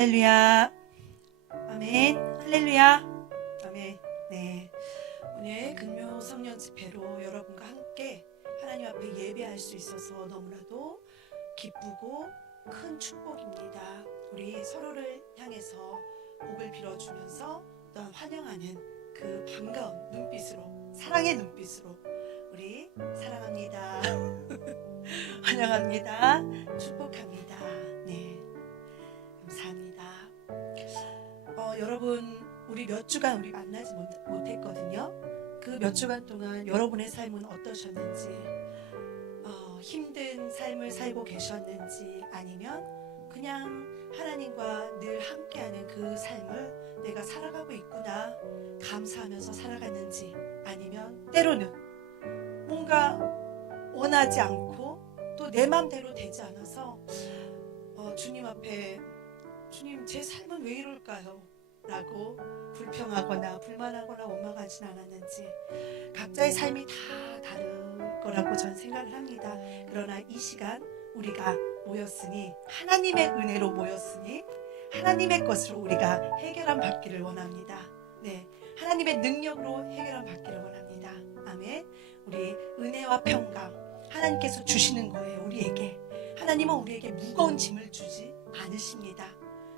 할렐루야. 아멘. 할렐루야. 아멘. 네. 오늘 금요 성령 집회로 여러분과 함께 하나님 앞에 예배할 수 있어서 너무나도 기쁘고 큰 축복입니다. 우리 서로를 향해서 복을 빌어주면서 또한 환영하는 그 반가운 눈빛으로, 사랑의 눈빛으로 우리 사랑합니다. 환영합니다. 축복합니다. 네, 감사합니다. 여러분, 우리 몇 주간 우리 만나지 못했거든요. 그 몇 주간 동안 여러분의 삶은 어떠셨는지, 힘든 삶을 살고 계셨는지, 아니면 그냥 하나님과 늘 함께하는 그 삶을 내가 살아가고 있구나 감사하면서 살아갔는지, 아니면 때로는 뭔가 원하지 않고 또 내 맘대로 되지 않아서 주님 앞에, 주님 제 삶은 왜 이럴까요? 라고 불평하거나 불만하거나 원망하진 않았는지, 각자의 삶이 다 다를 거라고 저는 생각을 합니다. 그러나 이 시간 우리가 모였으니, 하나님의 은혜로 모였으니 하나님의 것으로 우리가 해결함 받기를 원합니다. 네, 하나님의 능력으로 해결함 받기를 원합니다. 아멘. 우리 은혜와 평강 하나님께서 주시는 거예요. 우리에게. 하나님은 우리에게 무거운 짐을 주지 않으십니다.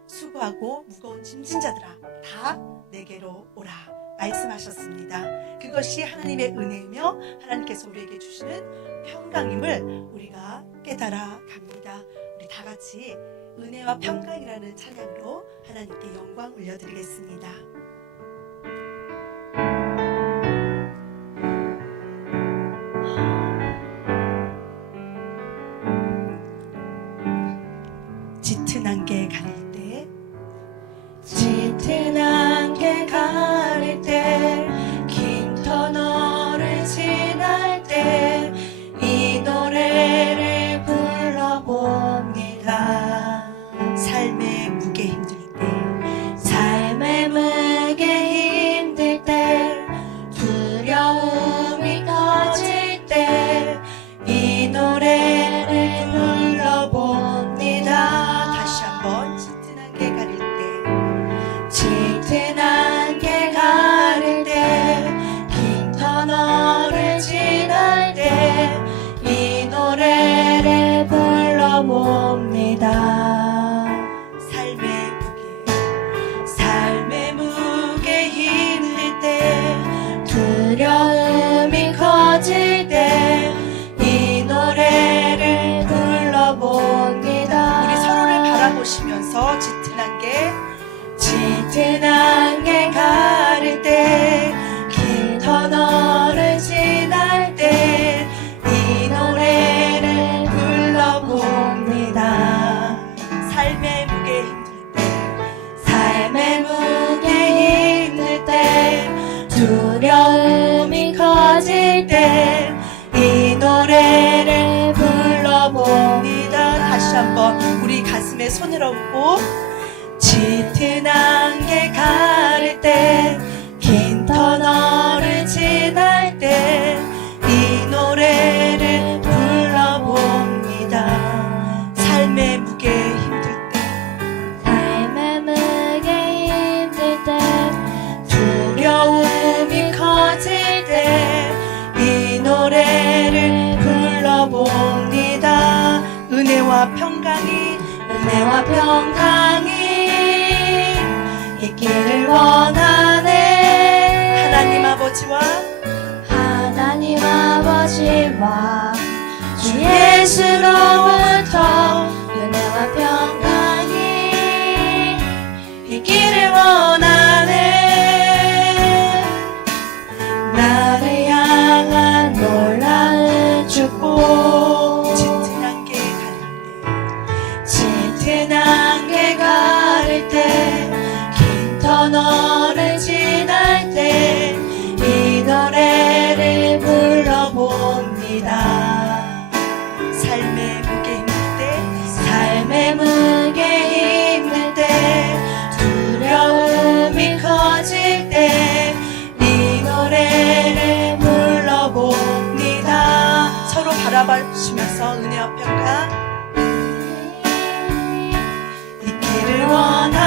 수고하고 무거운 짐진 자들아 다 내게로 오라 말씀하셨습니다. 그것이 하나님의 은혜이며 하나님께서 우리에게 주시는 평강임을 우리가 깨달아 갑니다. 우리 다 같이 은혜와 평강이라는 찬양으로 하나님께 영광 올려드리겠습니다. 짙은 안개 가릴 때, 짙은 안개 가릴 때, 긴 터널을 지날 때 이 노래를 불러봅니다. 삶의 무게 힘들 때, 삶의 무게 힘들 때, 두려움이 커질 때 이 노래를 불러봅니다. 다시 한번. 짙은 안개 가릴 때, 짙은 안개 가릴 때, 긴 터널을 지날 때 이 노래를 불러봅니다. 삶의 무게 힘들 때, 두려움이 커질 때 이 노래를 불러봅니다. 우리 서로를 바라보시면서 짙은 안개 가릴 때, 긴 터널을 지날 때 이 노래를 불러봅니다. 삶의 무게 힘들 때, 두려움이 커질 때 이 노래를 불러봅니다. 다시 한번 우리 가슴에 손을 얹고, 짙은 안개 가릴 때, 긴 터널을 지날 때 이 노래를 불러봅니다. 삶의 무게 힘들 때, 두려움이 커질 때 이 노래를 불러봅니다. 은혜와 평강이 있기를 원하네. 하나님 아버지와 주 예수로부터 은혜와 평강이 있기를 원하네. 나를 향한 놀라운 축복. 짙은 안개 가릴 때, 긴 터널을 지날 때 이 노래를 불러봅니다. 삶의 무게 힘들 때, 두려움이 커질 때 이 노래를 불러봅니다. 서로 바라보시면서 은혜와 평강 있기를 원하네.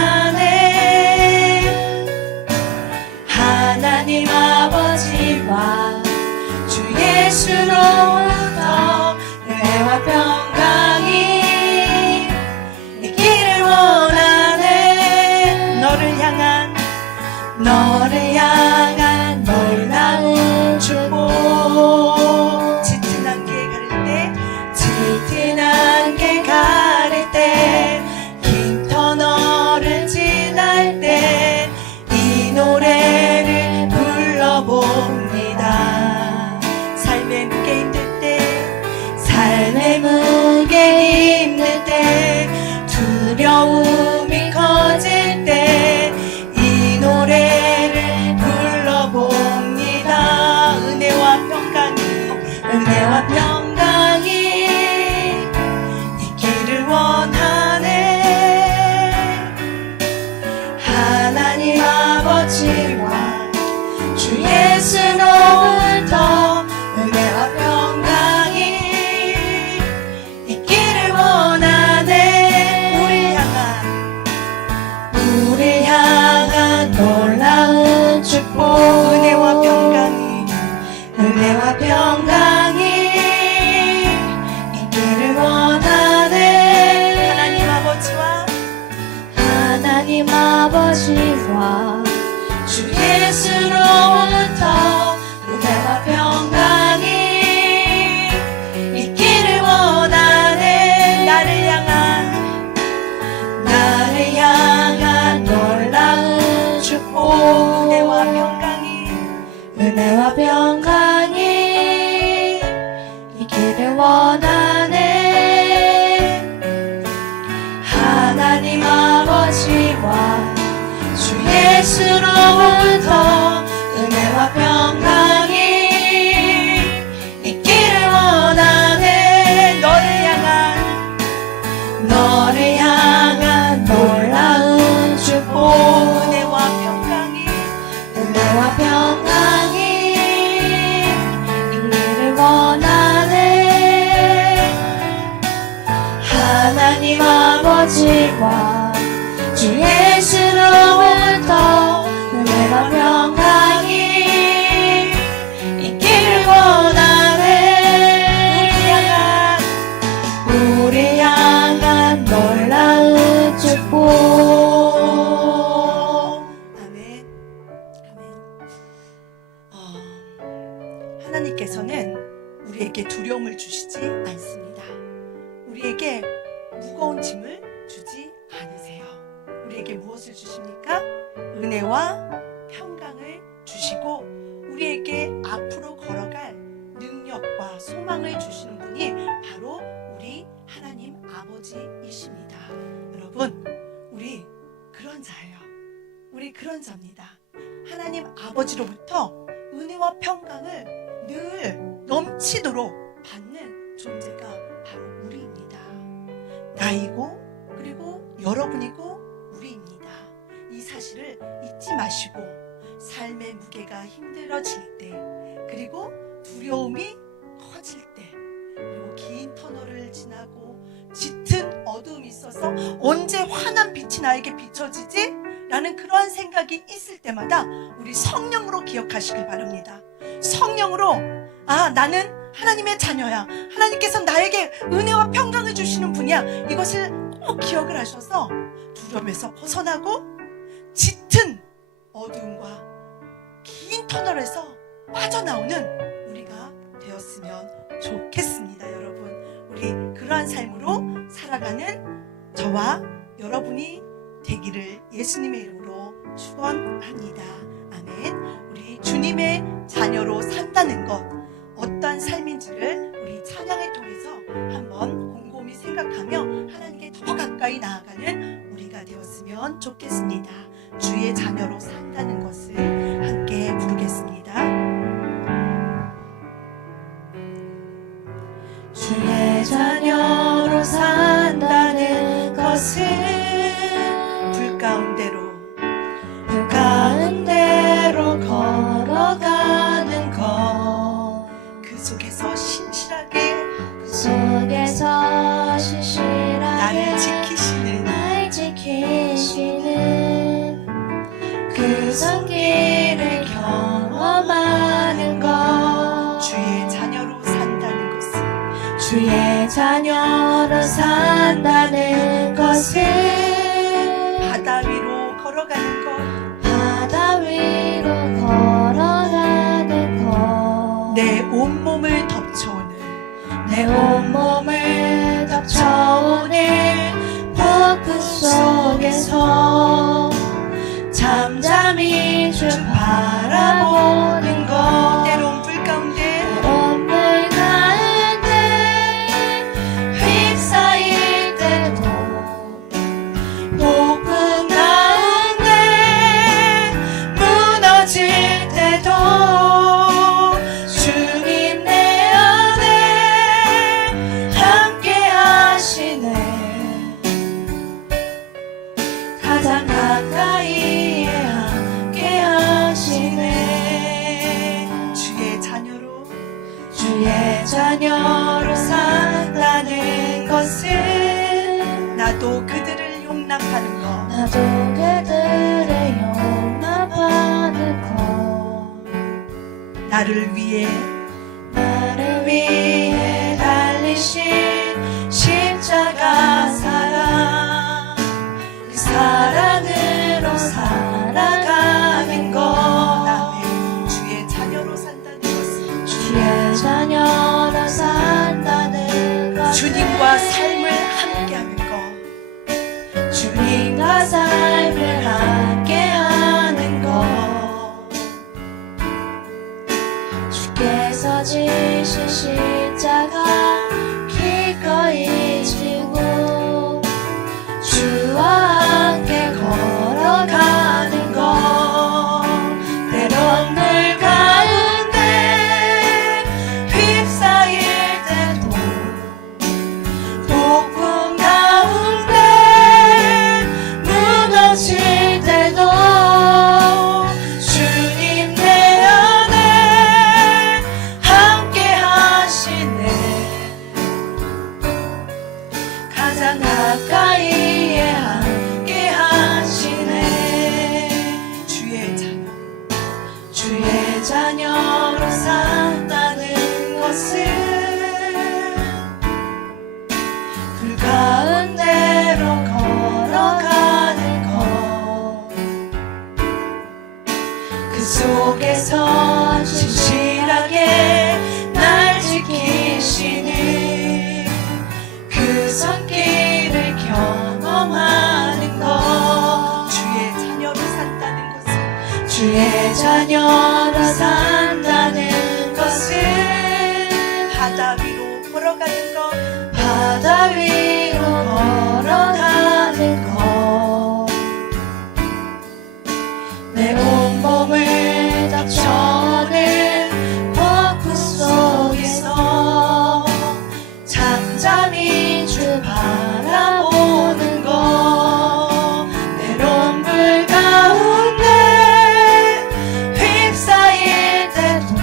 은혜와 평강이 있기를 원하네. 하나님 아버지와 주 예수로부터 은혜와 평강이 있기를 원하네. 우리 향한 놀라운 축복, 은혜와 평강이 있기를 원하네. 하나님 아버지와 주 예수로부터 은혜와 평강이 있기를 원하네. 나를 향한 놀라운 축복, 은혜와 평강이 있기를 원하네. 하나님 아버지와 주 예수로부터 은혜와 평강이 있기를 원하네. 너를 향한 놀라운 축복, 은혜와 평강이 있기를 원하네. 하나님 아버지와 주 예수로부터 은혜와 평강이 있기를 원하네. 우리 향한 놀라운 축복. 아멘. 하나님께서는 우리에게 두려움을 주시지 않습니다. 우리에게 무거운 짐을 주지 않으세요. 우리에게 무엇을 주십니까? 은혜와 평강을 주시고 우리에게 앞으로 걸어갈 능력과 소망을 주시는 분이 바로 우리 하나님 아버지이십니다. 여러분, 우리 그런 자예요. 우리 그런 자입니다. 하나님 아버지로부터 은혜와 평강을 늘 넘치도록 받는 존재가 바로 우리입니다. 나이고 그리고 여러분이고 우리입니다. 이 사실을 잊지 마시고 삶의 무게가 힘들어질 때, 그리고 두려움이 커질 때, 그리고 긴 터널을 지나고 짙은 어두움이 있어서 언제 환한 빛이 나에게 비춰지지? 라는 그러한 생각이 있을 때마다 우리 성령으로 기억하시길 바랍니다. 성령으로, 나는 하나님의 자녀야, 하나님께서 나에게 은혜와 평강을 주시는 분이야, 이것을 꼭 기억을 하셔서 두려움에서 벗어나고 짙은 어두움과 긴 터널에서 빠져나오는 우리가 되었으면 좋겠습니다. 여러분, 우리 그러한 삶으로 살아가는 저와 여러분이 되기를 예수님의 이름으로 축원합니다. 아멘. 우리 주님의 자녀로 산다는 것, 어떠한 삶인지를 우리 찬양을 통해서 한번 곰곰이 생각하며 하나님께 더 가까이 나아가는 우리가 되었으면 좋겠습니다. 주의 자녀로 산다는 것을 함께 부르겠습니다. 주의 자녀로 산다는 것을 불 가운데로 걸어가는 것, 그 속에서 신실하게 나를 지키시는 그 손길을 경험하는 것, 주의 자녀로 산다는 것을 바다 위로 걸어가는 것, 내 온몸을 덮쳐오는 폭풍 속에서 잠잠히 주 바라보는 것, 때론 불 가운데 휩싸일 때도, 폭풍 가운데 무너질 때도 주님 내 안에 주의 자녀로 산다는 것은 나도 그들을 용납하는 것, 나도 그들의 용납하는 것, 나를 위해 달리신 십자가 사랑, 그 사랑으로 살아가는 것, 나는 주의 자녀로 산다는 것을, 주의 자녀로 산다는 것, 주님과 삶을 함께하는 것, 주님과 삶을 함께하는 것, 주께서 지신 십자가 기꺼이 지고 주와 함께 걸어가는 것, 때론 물 가운데 휩싸일 때도 폭풍 가운데 무너질 때도 주님 내 안에 함께 하시네. 가장 가까이에 함께 하시네. 주의 자녀로 산다는 것은 불 가운데로 걸어가는 것, 그 속에서 진실하게 날 지키시는 그 손길을 경험하는 것, 주의 자녀로 산다는 것은, 주의 자녀로 산다는 것은 바다 위로 걸어가는 것, 바다 위로 걸어가는 것, 내 온몸을 닥쳐오는 폭풍 속에서 잠잠히 주 바라보는 것, 때론 불 가운데 휩싸일 때도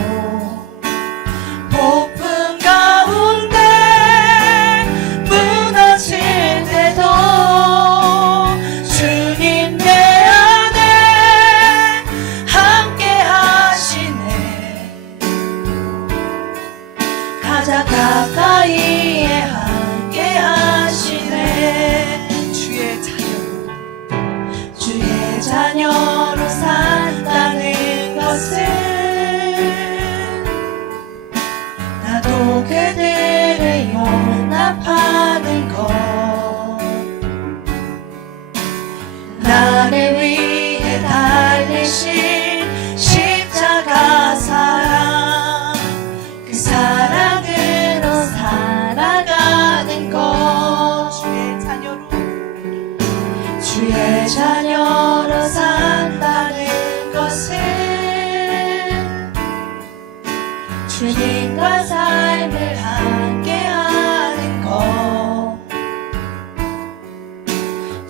폭풍 가운데 무너질 때도 주님 내 안에 함께 하시네. 가장 가까이에 함께 하시네. 주의 자녀로 산다는 것은 나도 그들을 용납하는 것, 나를 위해 달리신 십자가 사랑, 그 사랑으로 살아가는 것, 주의 자녀로 산다는 것은 주님과 삶을 함께하는 것,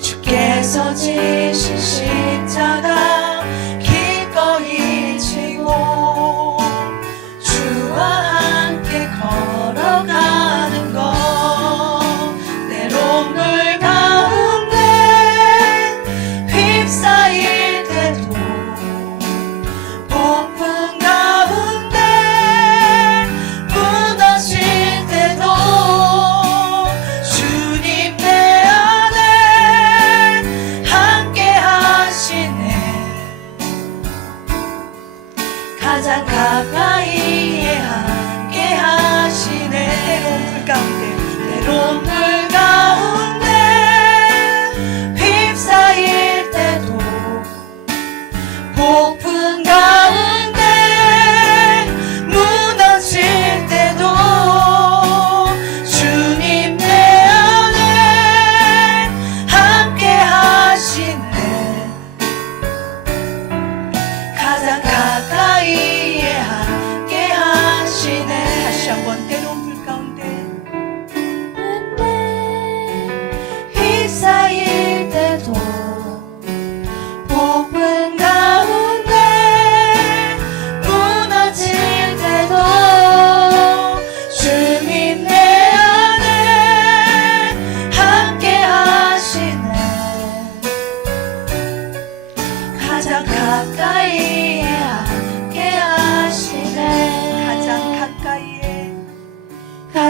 주께서 지신 십자가 기꺼이 지고 주와 함께 걸어가는 것, 때론 물 가운데 휩싸일 때도 폭풍 가운데 무너질 때도 주님 내 안에 함께 하시네.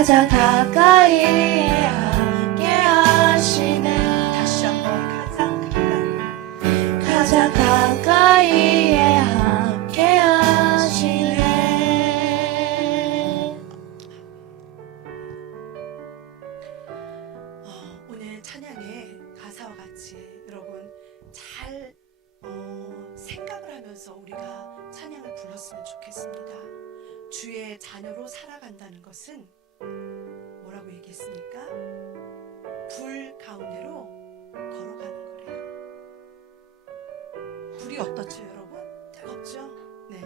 가장 가까이에 함께 하시네. 다시 한번 가장 가까이에 함께 하시네. 오늘 찬양의 가사와 같이 여러분 잘 생각을 하면서 우리가 찬양을 불렀으면 좋겠습니다. 주의 자녀로 살아간다는 것은 뭐라고 얘기했습니까? 불 가운데로 걸어가는 거래요. 불이 어떻죠, 여러분? 뜨겁죠? 네.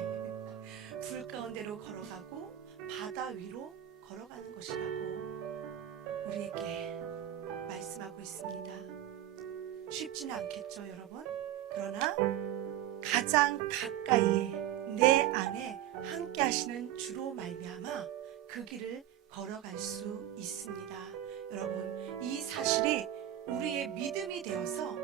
불 가운데로 걸어가고 바다 위로 걸어가는 것이라고 우리에게 말씀하고 있습니다. 쉽지는 않겠죠, 여러분? 그러나 가장 가까이에 내 안에 함께 하시는 주로 말미암아 그 길을 걸어갈 수 있습니다. 여러분, 이 사실이 우리의 믿음이 되어서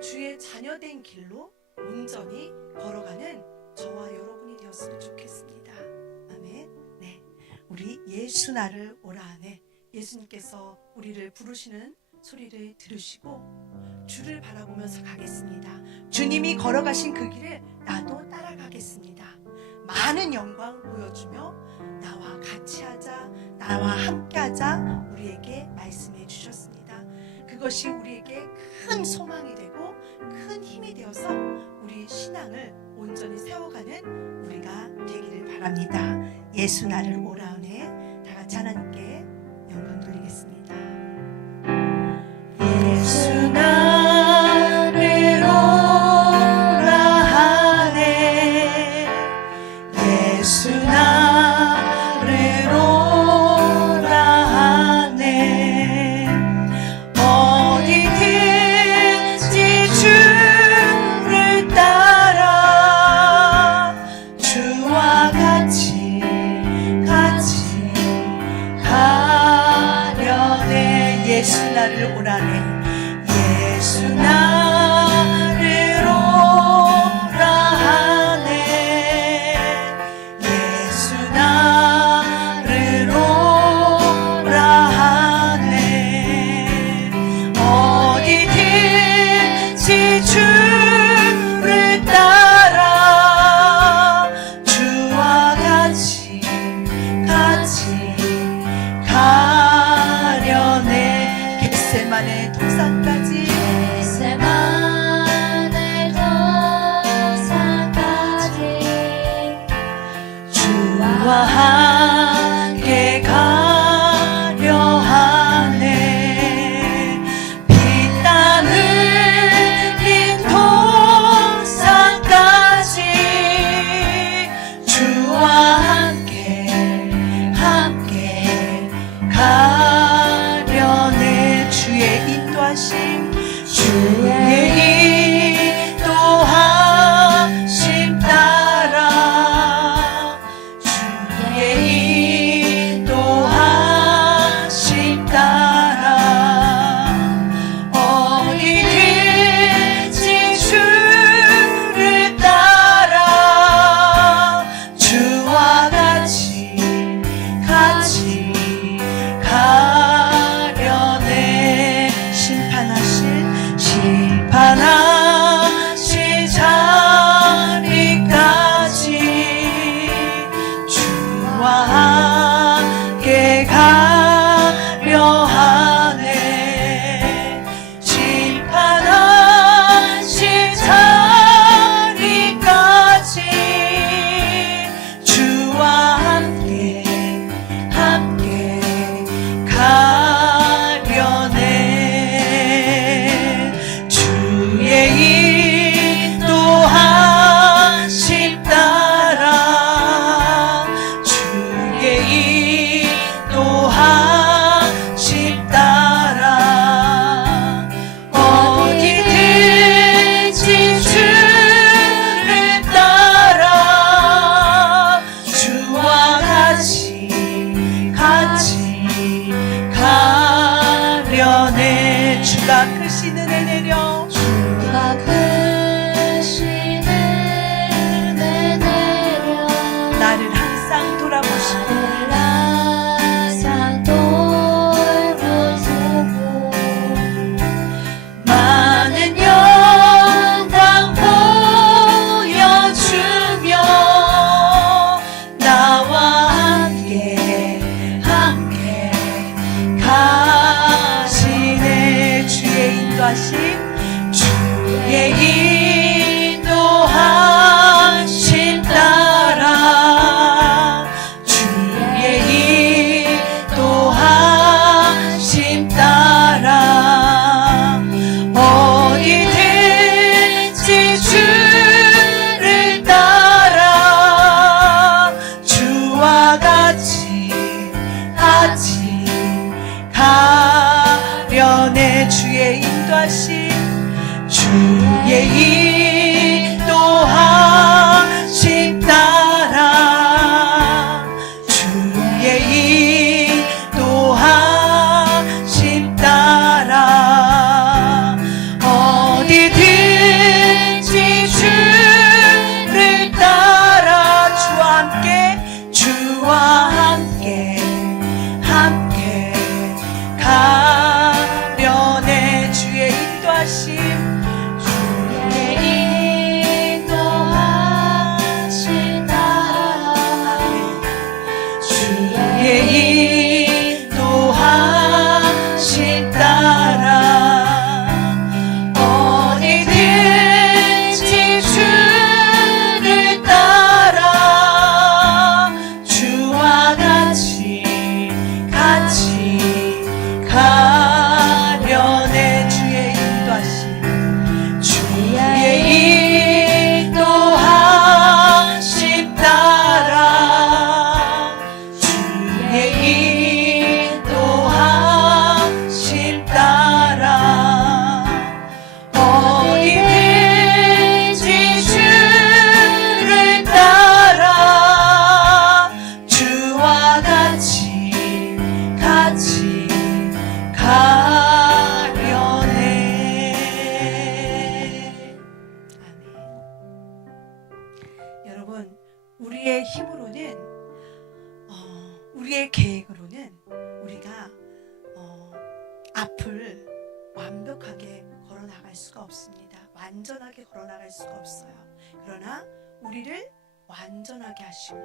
주의 자녀된 길로 온전히 걸어가는 저와 여러분이 되었으면 좋겠습니다. 아멘. 네, 우리 예수 나를 오라 하네. 예수님께서 우리를 부르시는 소리를 들으시고 주를 바라보면서 가겠습니다. 주님이 걸어가신 그 길을 나도 따라가겠습니다. 많은 영광 보여주며 나와 같이 하자, 나와 함께 하자 우리에게 말씀해 주셨습니다. 그것이 우리에게 큰 소망이 되고 큰 힘이 되어서 우리 신앙을 온전히 세워가는 우리가 되기를 바랍니다. 예수 나를 오라 하네. 다 같이 하나님께 영광 돌리겠습니다. 예수 나를 오라 하네. 예수 나를 오라 하네. 어디든지 주를 따라 주와 같이 가려네. 예수 나를 오라네. 예수 나를 오라 하네. 예수 나를 오라 하네. 어디든지 주를 따라 주와 같이 가려네. 겟세마네 동산까지 주와 함께 가려 하네. 피땀 흘린 동산까지 주와 함께 가려네. 주의 인도하심 따라 주의 인도하심 따라 어디든지 주를 따라 주와 같이 가려네. 심판하실 자리까지 주와 함께 가려 하네. 심판하실 자리까지 주와 함께 가려네. 주의 인도하심 따라 주의 인도하심 따라 어디든지 주를 따라 주와 같이 가려네. 주가 크신 은혜 내려 나를 항상 돌아보시고 인도하심 주의 인도하심 따라 주의 인도하심 따라 어디든지 주를 따라 주와 함께 가려내 주의 인도하심 따라 주의 인도하심 따라 어디든지 주를 따라 주와 같이 가려내 주의 인도하심 주의 인도하심 따라 주의 인도하심 따라 어디든지 주를 따라 주와 같이 가려내. 아멘. 여러분, 우리의 힘으로는 우리의 계획으로는 우리가 앞을 완벽하게 걸어나갈 수가 없습니다. 완전하게 걸어나갈 수가 없어요. 그러나 우리를 완전하게 하시고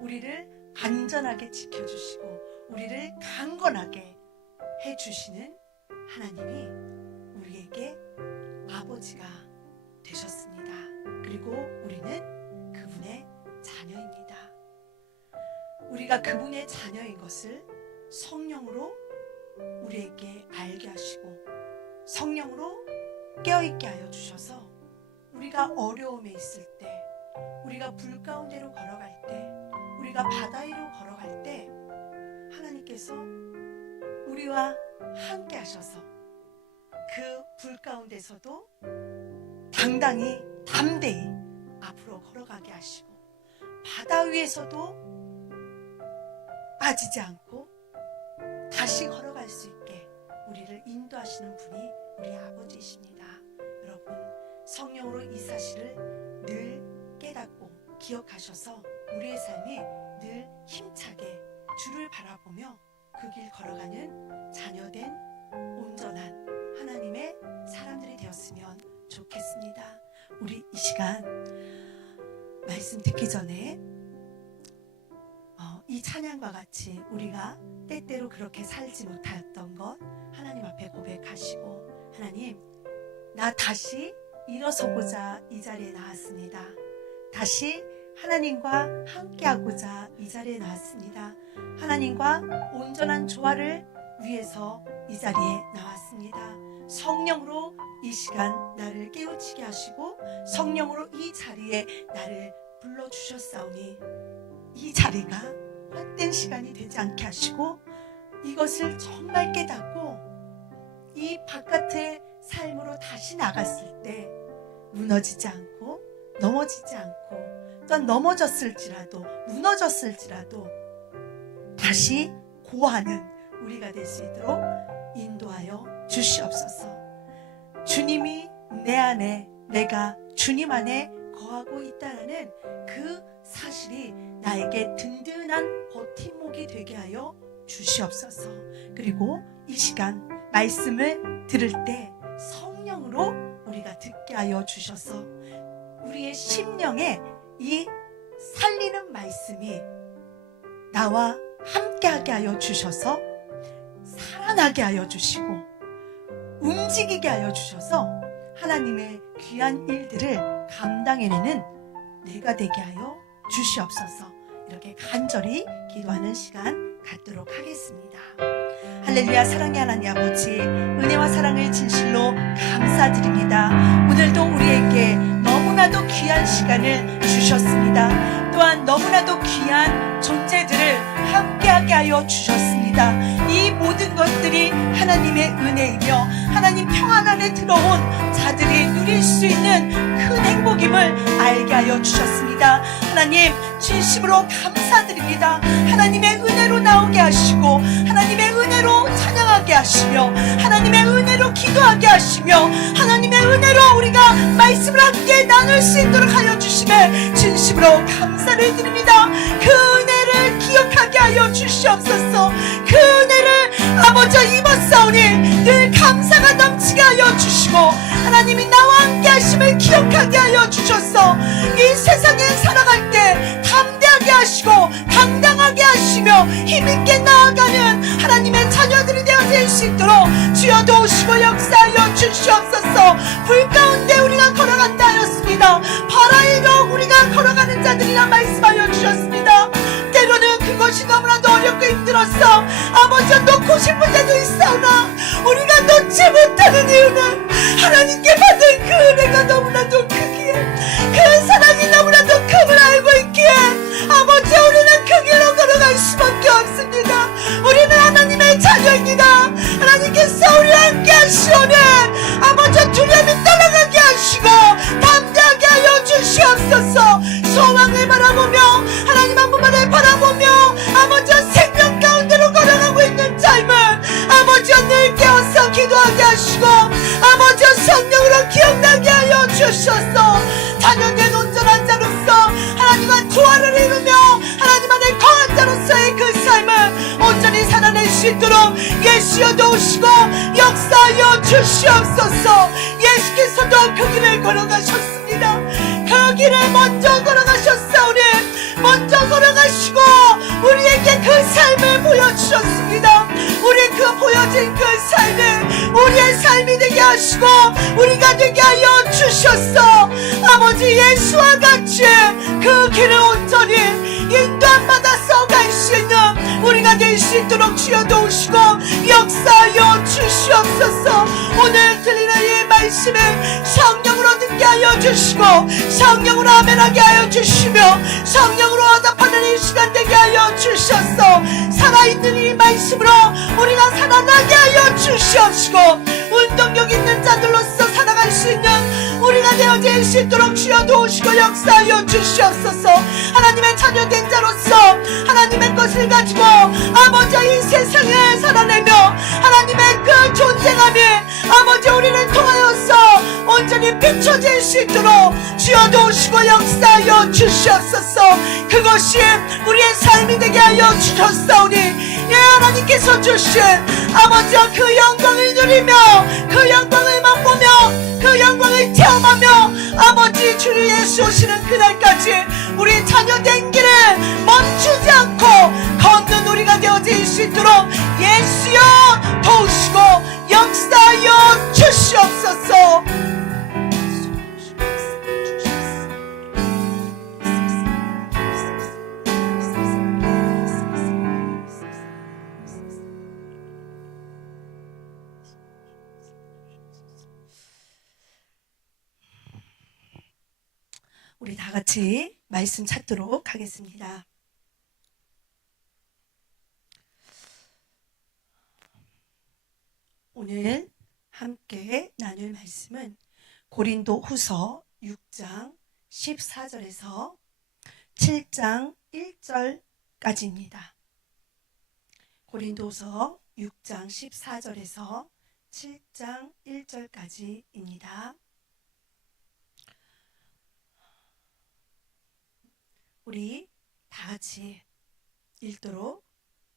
우리를 안전하게 지켜주시고 우리를 강건하게 해주시는 하나님이 우리에게 아버지가 되셨습니다. 그리고 우리는 그분의 자녀입니다. 우리가 그분의 자녀인 것을 성령으로 우리에게 알게 하시고 성령으로 깨어있게 하여 주셔서 우리가 어려움에 있을 때, 우리가 불 가운데로 걸어갈 때, 우리가 바다 위로 걸어갈 때 하나님께서 우리와 함께 하셔서 그 불 가운데서도 당당히 담대히 앞으로 걸어가게 하시고 바다 위에서도 빠지지 않고 다시 걸어갈 수 있게 우리를 인도하시는 분이 우리 아버지이십니다. 여러분, 성령으로 이 사실을 늘 깨닫고 기억하셔서 우리의 삶이 늘 힘차게 주를 바라보며 그 길 걸어가는 자녀된 온전한 하나님의 사람들이 되었으면 좋겠습니다. 우리 이 시간 말씀 듣기 전에 이 찬양과 같이 우리가 때때로 그렇게 살지 못하였던 것 하나님 앞에 고백하시고, 하나님, 나 다시 일어서고자 이 자리에 나왔습니다. 다시 하나님과 함께하고자 이 자리에 나왔습니다. 하나님과 온전한 조화를 위해서 이 자리에 나왔습니다. 성령으로 이 시간 나를 깨우치게 하시고 성령으로 이 자리에 나를 불러주셨사오니 이 자리가 헛된 시간이 되지 않게 하시고 이것을 정말 깨닫고 이 바깥의 삶으로 다시 나갔을 때 무너지지 않고 넘어지지 않고 또한 넘어졌을지라도 무너졌을지라도 다시 고하는 우리가 될 수 있도록 인도하여 주시옵소서. 주님이 내 안에, 내가 주님 안에 거하고 있다는 그 사실이 나에게 든든한 버팀목이 되게 하여 주시옵소서. 그리고 이 시간 말씀을 들을 때 성령으로 우리가 듣게 하여 주셔서 우리의 심령에 이 살리는 말씀이 나와 함께하게 하여 주셔서 살아나게 하여 주시고 움직이게 하여 주셔서 하나님의 귀한 일들을 감당해내는 내가 되게 하여 주시옵소서. 이렇게 간절히 기도하는 시간 갖도록 하겠습니다. 할렐루야. 사랑의 하나님 아버지, 은혜와 사랑을 진실로 감사드립니다. 오늘도 우리에게 너무나도 귀한 시간을 주셨습니다. 또한 너무나도 귀한 존재들을 함께하게 하여 주셨습니다. 이 모든 것들이 오직 하나님의 은혜이며 하나님 평안 안에 들어온 자들이 누릴 수 있는 큰 행복임을 알게 하여 주셨습니다. 하나님 진심으로 감사드립니다. 하나님의 은혜로 나오게 하시고 하나님의 은혜로 찬양하게 하시며 하나님의 은혜로 기도하게 하시며 하나님의 은혜로 우리가 말씀을 함께 나눌 수 있도록 하여 주심에 진심으로 감사를 드립니다. 그 은혜를 기억하게 하여 주시옵소서. 그 은혜를 아버지 입었사오니 늘 감사가 넘치게 하여 주시고 하나님이 나와 함께 하심을 기억하게 하여 주셔서 이 세상에 살아갈 때 담대하게 하시고 당당하게 하시며 힘있게 나아가는 하나님의 자녀들이 되어질 수 있도록 주여 도우시고 역사하여 주시옵소서. 불 가운데 우리가 걸어간다 하였습니다. 바라이로 우리가 걸어가는 자들이라 말씀하여 주셨습니다. 때로는 그것이 너무나도 어렵고 힘들었어. 아버지 놓고 싶은 데도 있사오나 우리가 놓지 못하는 이유는 하나님께 받은 그 은혜가 너무나도 크기에 그 사랑이 너무나도 큼을 알고 있기에 아버지 우리는 그 길로 걸어갈 수밖에 없습니다. 우리는 하나님의 자녀입니다. 하나님께서 우리와 함께 하시오니 아버지 두려움이 떠나가게 하시고 담대하게 하여 주시옵소서. 소망을 바라보며 하나님 한 분만을 바라보며 아버지 생명 가운데로 걸어가고 있는 삶을 아버지 늘 깨워서 기도하게 하시고 아버지 성령으로 기억나게 하여 주셔서 자녀된 온전한 자로서 하나님과 조화를 이루며 하나님 안에 거한 자로서의 그 삶을 온전히 살아낼 수 있도록 예수여 도우시고 역사하여 주시옵소서. 예수께서도 그 길을 걸어가셨습니다. 그 길을 먼저 걸어가셨사오니 먼저 걸어가시고 우리에게 그 삶을 보여주셨습니다. 우리 그 보여진 그 삶을 우리의 삶이 되게 하시고 우리가 되게 하여 주셨어. 아버지 예수와 같이 그 길을 온전히 인도함 받아서 갈 수 있는 우리가 될 수 있도록 주여 도우시고 역사하여 주시옵소서. 오늘 들리는 이 말씀을 성령으로 듣게 하여 주시고 성령으로 아멘하게 하여 주시며 성령으로 화답하는 이 시간 되게 하여 주셨어. 살아있는 이 말씀으로 우리가 살아나게 하여 주시옵시고 운동력 있는 자들로서 살아갈 수 있는 우리가 되어질 수 있도록 주여 도우시고 역사하여 주시옵소서. 하나님의 자녀된 자로서 하나님의 것을 가지고 아버지 이 세상을 살아내며 하나님의 그 존재감이 아버지 우리를 통하여서 온전히 비춰질 수 있도록 주여 도우시고 역사하여 주시옵소서. 그것이 우리의 삶이 되게 하여 주셨사오니 예 하나님께서 주신 아버지와 그 영광을 누리며 그 영광을 맛보며 그 영광을 체험하며 아버지 주님 예수 오시는 그날까지 우리 자녀된 길을 멈추지 않고 걷는 우리가 되어질 수 있도록 예수여 도우시고 역사하여 주시옵소서. 우리 다 같이 말씀 찾도록 하겠습니다. 오늘 함께 나눌 말씀은 고린도 후서 6장 14절에서 7장 1절까지입니다. 고린도서 6장 14절에서 7장 1절까지입니다. 우리 다 같이 읽도록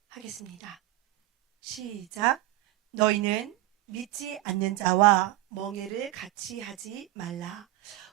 하겠습니다. 시작. 너희는 믿지 않는 자와 멍에를 같이 하지 말라.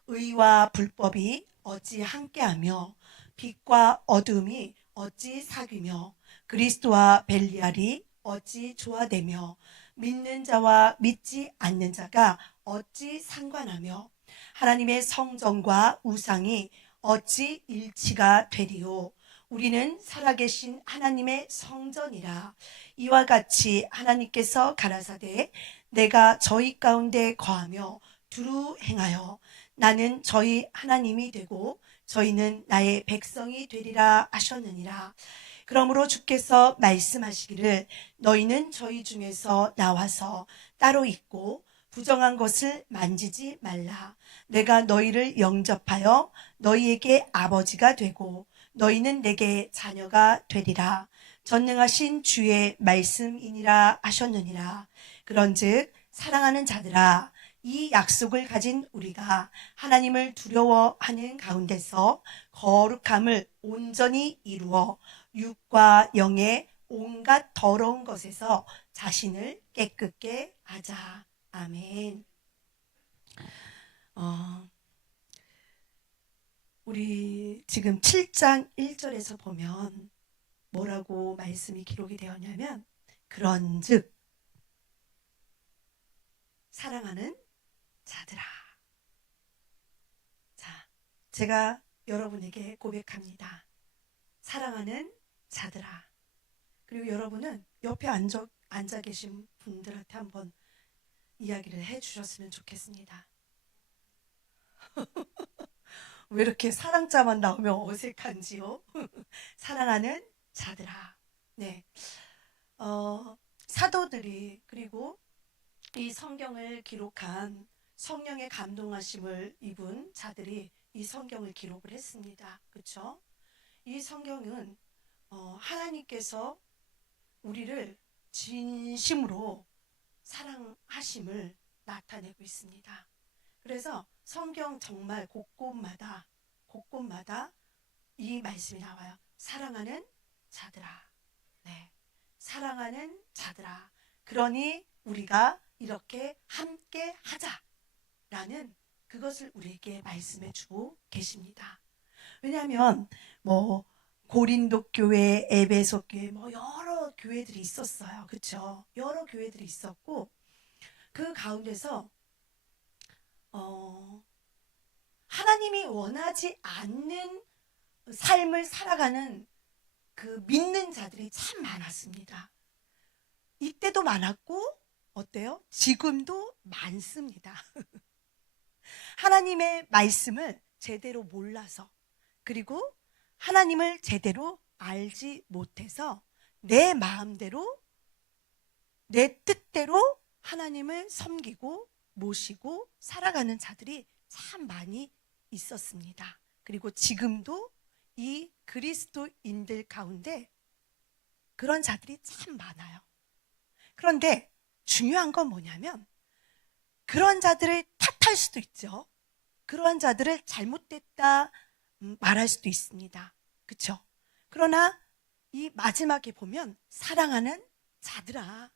의와 불법이 어찌 함께하며 빛과 어둠이 어찌 사귀며 그리스도와 벨리알이 어찌 조화되며 믿는 자와 믿지 않는 자가 어찌 상관하며 하나님의 성전과 우상이 어찌 일치가 되리요. 우리는 살아계신 하나님의 성전이라. 이와 같이 하나님께서 가라사대 내가 저희 가운데 거하며 두루 행하여 나는 저희 하나님이 되고 저희는 나의 백성이 되리라 하셨느니라. 그러므로 주께서 말씀하시기를 너희는 저희 중에서 나와서 따로 있고 부정한 것을 만지지 말라. 내가 너희를 영접하여 너희에게 아버지가 되고 너희는 내게 자녀가 되리라. 전능하신 주의 말씀이니라 하셨느니라. 그런즉 사랑하는 자들아, 이 약속을 가진 우리가 하나님을 두려워하는 가운데서 거룩함을 온전히 이루어 육과 영의 온갖 더러운 것에서 자신을 깨끗게 하자. 아멘. 우리 지금 7장 1절에서 보면 뭐라고 말씀이 기록이 되었냐면 그런즉 사랑하는 자들아. 자, 제가 여러분에게 고백합니다. 사랑하는 자들아. 그리고 여러분은 옆에 앉아 계신 분들한테 한번 이야기를 해주셨으면 좋겠습니다. 왜 이렇게 사랑자만 나오면 어색한지요? 사랑하는 자들아. 네. 사도들이 그리고 이 성경을 기록한 성령의 감동하심을 입은 자들이 이 성경을 기록을 했습니다. 그렇죠? 이 성경은 하나님께서 우리를 진심으로 사랑하심을 나타내고 있습니다. 그래서 성경 정말 곳곳마다 이 말씀이 나와요. 사랑하는 자들아. 네. 사랑하는 자들아. 그러니 우리가 이렇게 함께 하자라는 그것을 우리에게 말씀해 주고 계십니다. 왜냐하면 고린도 교회, 에베소 교회 여러 교회들이 있었어요. 그렇죠? 여러 교회들이 있었고 그 가운데서 하나님이 원하지 않는 삶을 살아가는 그 믿는 자들이 참 많았습니다. 이때도 많았고 어때요? 지금도 많습니다. 하나님의 말씀을 제대로 몰라서 그리고 하나님을 제대로 알지 못해서 내 마음대로 내 뜻대로 하나님을 섬기고 모시고 살아가는 자들이 참 많이 있었습니다. 그리고 지금도 이 그리스도인들 가운데 그런 자들이 참 많아요. 그런데 중요한 건 뭐냐면 그런 자들을 탓할 수도 있죠. 그러한 자들을 잘못됐다 말할 수도 있습니다. 그렇죠? 그러나 이 마지막에 보면 사랑하는 자들아.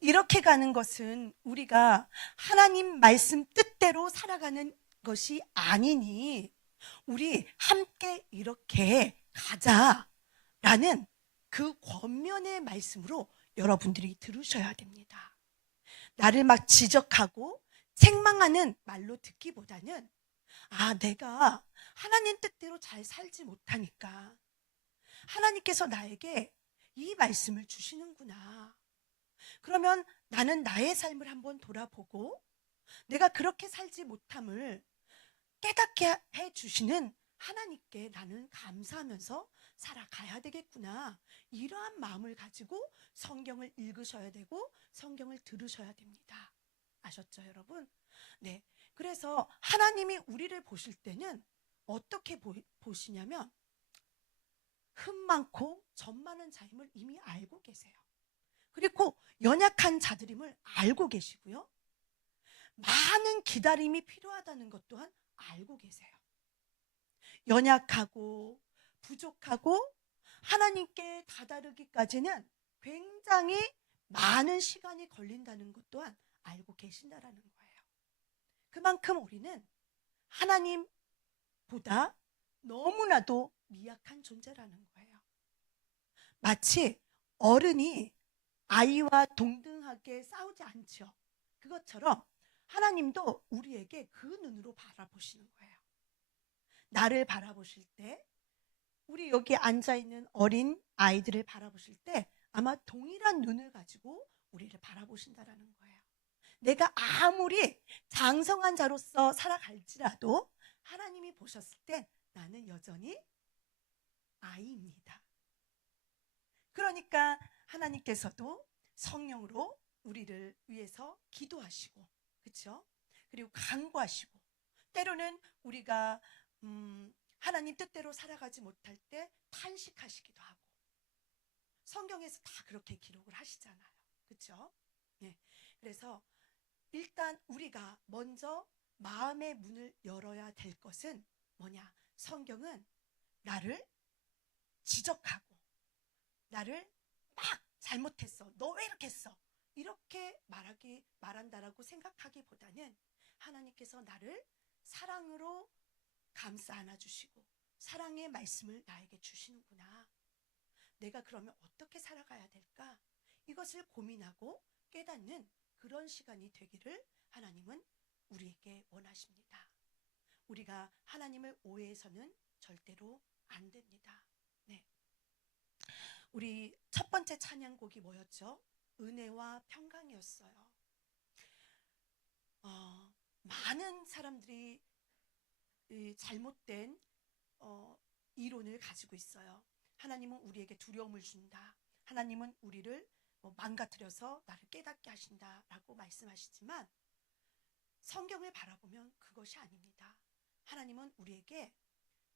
이렇게 가는 것은 우리가 하나님 말씀 뜻대로 살아가는 것이 아니니 우리 함께 이렇게 가자라는 그 권면의 말씀으로 여러분들이 들으셔야 됩니다. 나를 막 지적하고 책망하는 말로 듣기보다는 내가 하나님 뜻대로 잘 살지 못하니까 하나님께서 나에게 이 말씀을 주시는구나. 그러면 나는 나의 삶을 한번 돌아보고 내가 그렇게 살지 못함을 깨닫게 해주시는 하나님께 나는 감사하면서 살아가야 되겠구나. 이러한 마음을 가지고 성경을 읽으셔야 되고 성경을 들으셔야 됩니다. 아셨죠, 여러분? 네. 그래서 하나님이 우리를 보실 때는 어떻게 보시냐면 흠 많고 점 많은 자임을 이미 알고 계세요. 그리고 연약한 자들임을 알고 계시고요. 많은 기다림이 필요하다는 것 또한 알고 계세요. 연약하고 부족하고 하나님께 다다르기까지는 굉장히 많은 시간이 걸린다는 것 또한 알고 계신다라는 거예요. 그만큼 우리는 하나님보다 너무나도 미약한 존재라는 거예요. 마치 어른이 아이와 동등하게 싸우지 않죠. 그것처럼 하나님도 우리에게 그 눈으로 바라보시는 거예요. 나를 바라보실 때, 우리 여기 앉아있는 어린 아이들을 바라보실 때 아마 동일한 눈을 가지고 우리를 바라보신다라는 거예요. 내가 아무리 장성한 자로서 살아갈지라도 하나님이 보셨을 때 나는 여전히 아이입니다. 그러니까 하나님께서도 성령으로 우리를 위해서 기도하시고, 그렇죠? 그리고 간구하시고, 때로는 우리가 하나님 뜻대로 살아가지 못할 때 탄식하시기도 하고, 성경에서 다 그렇게 기록을 하시잖아요. 그렇죠? 네. 그래서 일단 우리가 먼저 마음의 문을 열어야 될 것은 뭐냐? 성경은 나를 지적하고, 나를 막 잘못했어, 너 왜 이렇게 했어, 이렇게 말한다라고 생각하기보다는 하나님께서 나를 사랑으로 감싸 안아주시고 사랑의 말씀을 나에게 주시는구나, 내가 그러면 어떻게 살아가야 될까, 이것을 고민하고 깨닫는 그런 시간이 되기를 하나님은 우리에게 원하십니다. 우리가 하나님을 오해해서는 절대로 안 됩니다. 네. 우리 첫 번째 찬양곡이 뭐였죠? 은혜와 평강이었어요. 많은 사람들이 이 잘못된 이론을 가지고 있어요. 하나님은 우리에게 두려움을 준다, 하나님은 우리를 망가뜨려서 나를 깨닫게 하신다라고 말씀하시지만 성경을 바라보면 그것이 아닙니다. 하나님은 우리에게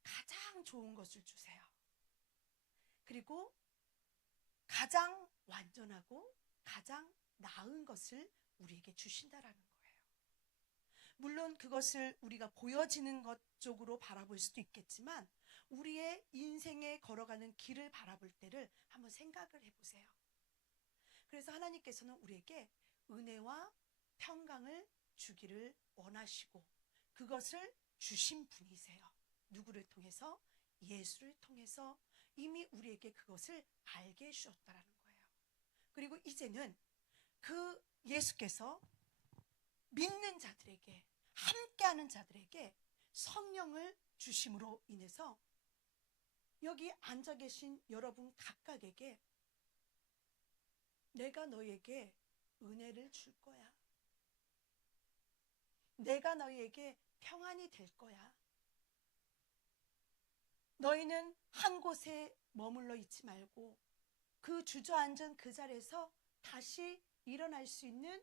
가장 좋은 것을 주세요. 그리고 가장 완전하고 가장 나은 것을 우리에게 주신다라는 거예요. 물론 그것을 우리가 보여지는 것 쪽으로 바라볼 수도 있겠지만 우리의 인생에 걸어가는 길을 바라볼 때를 한번 생각을 해보세요. 그래서 하나님께서는 우리에게 은혜와 평강을 주기를 원하시고 그것을 주신 분이세요. 누구를 통해서? 예수를 통해서 이미 우리에게 그것을 알게 해주셨다라는 거예요. 그리고 이제는 그 예수께서 믿는 자들에게, 함께하는 자들에게 성령을 주심으로 인해서 여기 앉아 계신 여러분 각각에게 내가 너에게 은혜를 줄 거야, 내가 너희에게 평안이 될 거야, 너희는 한 곳에 머물러 있지 말고 그 주저앉은 그 자리에서 다시 일어날 수 있는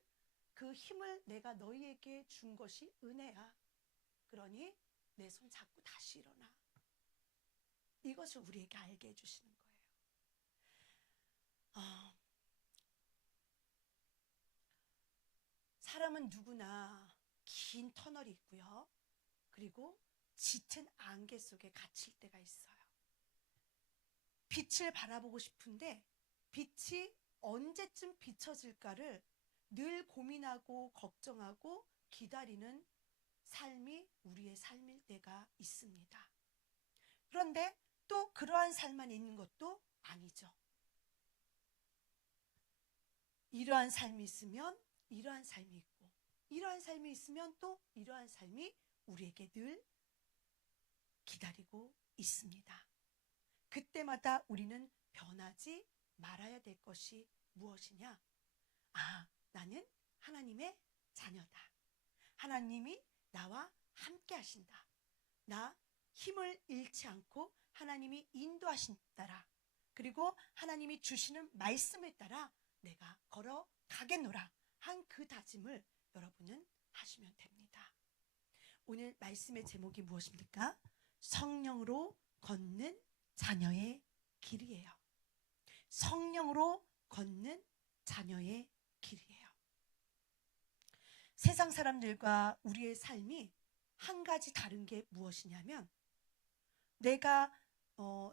그 힘을 내가 너희에게 준 것이 은혜야. 그러니 내 손 잡고 다시 일어나. 이것을 우리에게 알게 해주시는 거예요. 사람은 누구나 긴 터널이 있고요. 그리고 짙은 안개 속에 갇힐 때가 있어요. 빛을 바라보고 싶은데 빛이 언제쯤 비춰질까를 늘 고민하고 걱정하고 기다리는 삶이 우리의 삶일 때가 있습니다. 그런데 또 그러한 삶만 있는 것도 아니죠. 이러한 삶이 있으면 이러한 삶이 있고, 이러한 삶이 있으면 또 이러한 삶이 우리에게 늘 기다리고 있습니다. 그때마다 우리는 변하지 말아야 될 것이 무엇이냐? 나는 하나님의 자녀다. 하나님이 나와 함께 하신다. 나 힘을 잃지 않고 하나님이 인도하신다라. 그리고 하나님이 주시는 말씀에 따라 내가 걸어가겠노라 한 그 다짐을 여러분은 하시면 됩니다. 오늘 말씀의 제목이 무엇입니까? 성령으로 걷는 자녀의 길이에요. 성령으로 걷는 자녀의 길이에요. 세상 사람들과 우리의 삶이 한 가지 다른 게 무엇이냐면 내가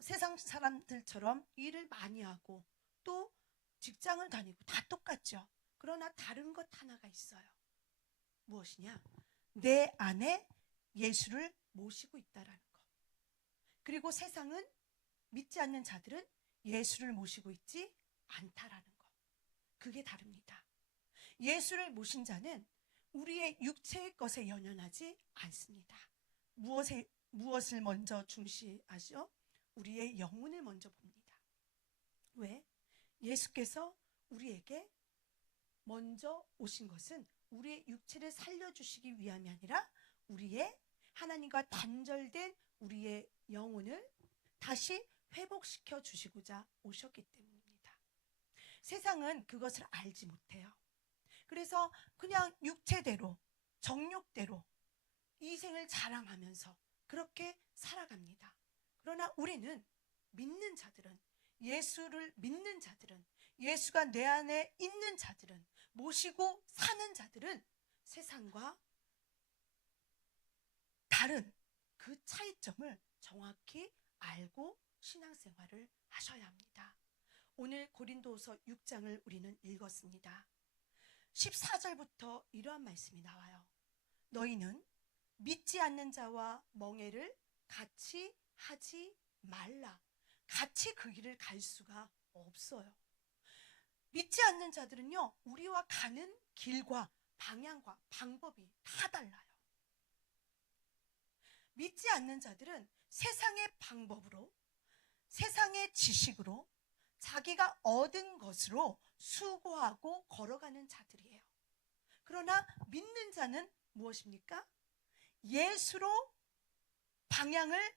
세상 사람들처럼 일을 많이 하고 또 직장을 다니고 다 똑같죠. 그러나 다른 것 하나가 있어요. 무엇이냐? 내 안에 예수를 모시고 있다라는 것. 그리고 세상은 믿지 않는 자들은 예수를 모시고 있지 않다라는 것. 그게 다릅니다. 예수를 모신 자는 우리의 육체의 것에 연연하지 않습니다. 무엇을 먼저 중시하죠? 우리의 영혼을 먼저 봅니다. 왜? 예수께서 우리에게 먼저 오신 것은 우리의 육체를 살려주시기 위함이 아니라 우리의 하나님과 단절된 우리의 영혼을 다시 회복시켜 주시고자 오셨기 때문입니다. 세상은 그것을 알지 못해요. 그래서 그냥 육체대로, 정욕대로 이 생을 자랑하면서 그렇게 살아갑니다. 그러나 우리는 믿는 자들은, 예수를 믿는 자들은, 예수가 내 안에 있는 자들은, 모시고 사는 자들은 세상과 다른 그 차이점을 정확히 알고 신앙생활을 하셔야 합니다. 오늘 고린도후서 6장을 우리는 읽었습니다. 14절부터 이러한 말씀이 나와요. 너희는 믿지 않는 자와 멍에를 같이 하지 말라. 같이 그 길을 갈 수가 없어요. 믿지 않는 자들은요, 우리와 가는 길과 방향과 방법이 다 달라요. 믿지 않는 자들은 세상의 방법으로, 세상의 지식으로, 자기가 얻은 것으로 수고하고 걸어가는 자들이에요. 그러나 믿는 자는 무엇입니까? 예수로 방향을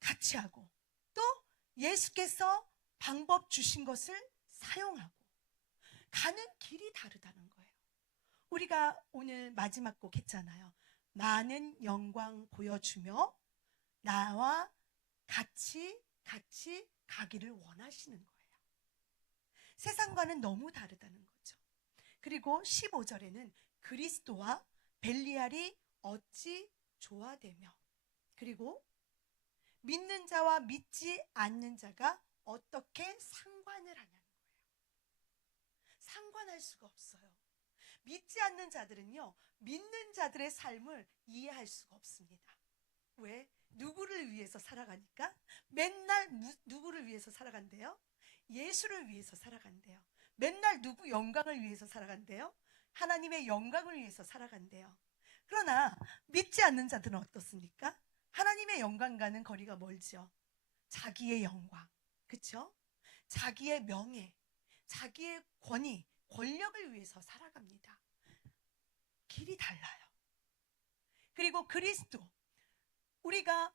같이 하고, 또 예수께서 방법 주신 것을 사용하고 가는 길이 다르다는 거예요. 우리가 오늘 마지막 곡 했잖아요. 많은 영광 보여주며 나와 같이 가기를 원하시는 거예요. 세상과는 너무 다르다는 거죠. 그리고 15절에는 그리스도와 벨리알이 어찌 조화되며, 그리고 믿는 자와 믿지 않는 자가 어떻게 상관을 하냐는 거예요. 상관할 수가 없어요. 믿지 않는 자들은요, 믿는 자들의 삶을 이해할 수가 없습니다. 왜? 누구를 위해서 살아가니까? 맨날 누구를 위해서 살아간대요? 예수를 위해서 살아간대요. 맨날 누구 영광을 위해서 살아간대요? 하나님의 영광을 위해서 살아간대요. 그러나 믿지 않는 자들은 어떻습니까? 하나님의 영광과는 거리가 멀죠. 자기의 영광, 그렇죠? 자기의 명예, 자기의 권위, 권력을 위해서 살아갑니다. 길이 달라요. 그리고 그리스도, 우리가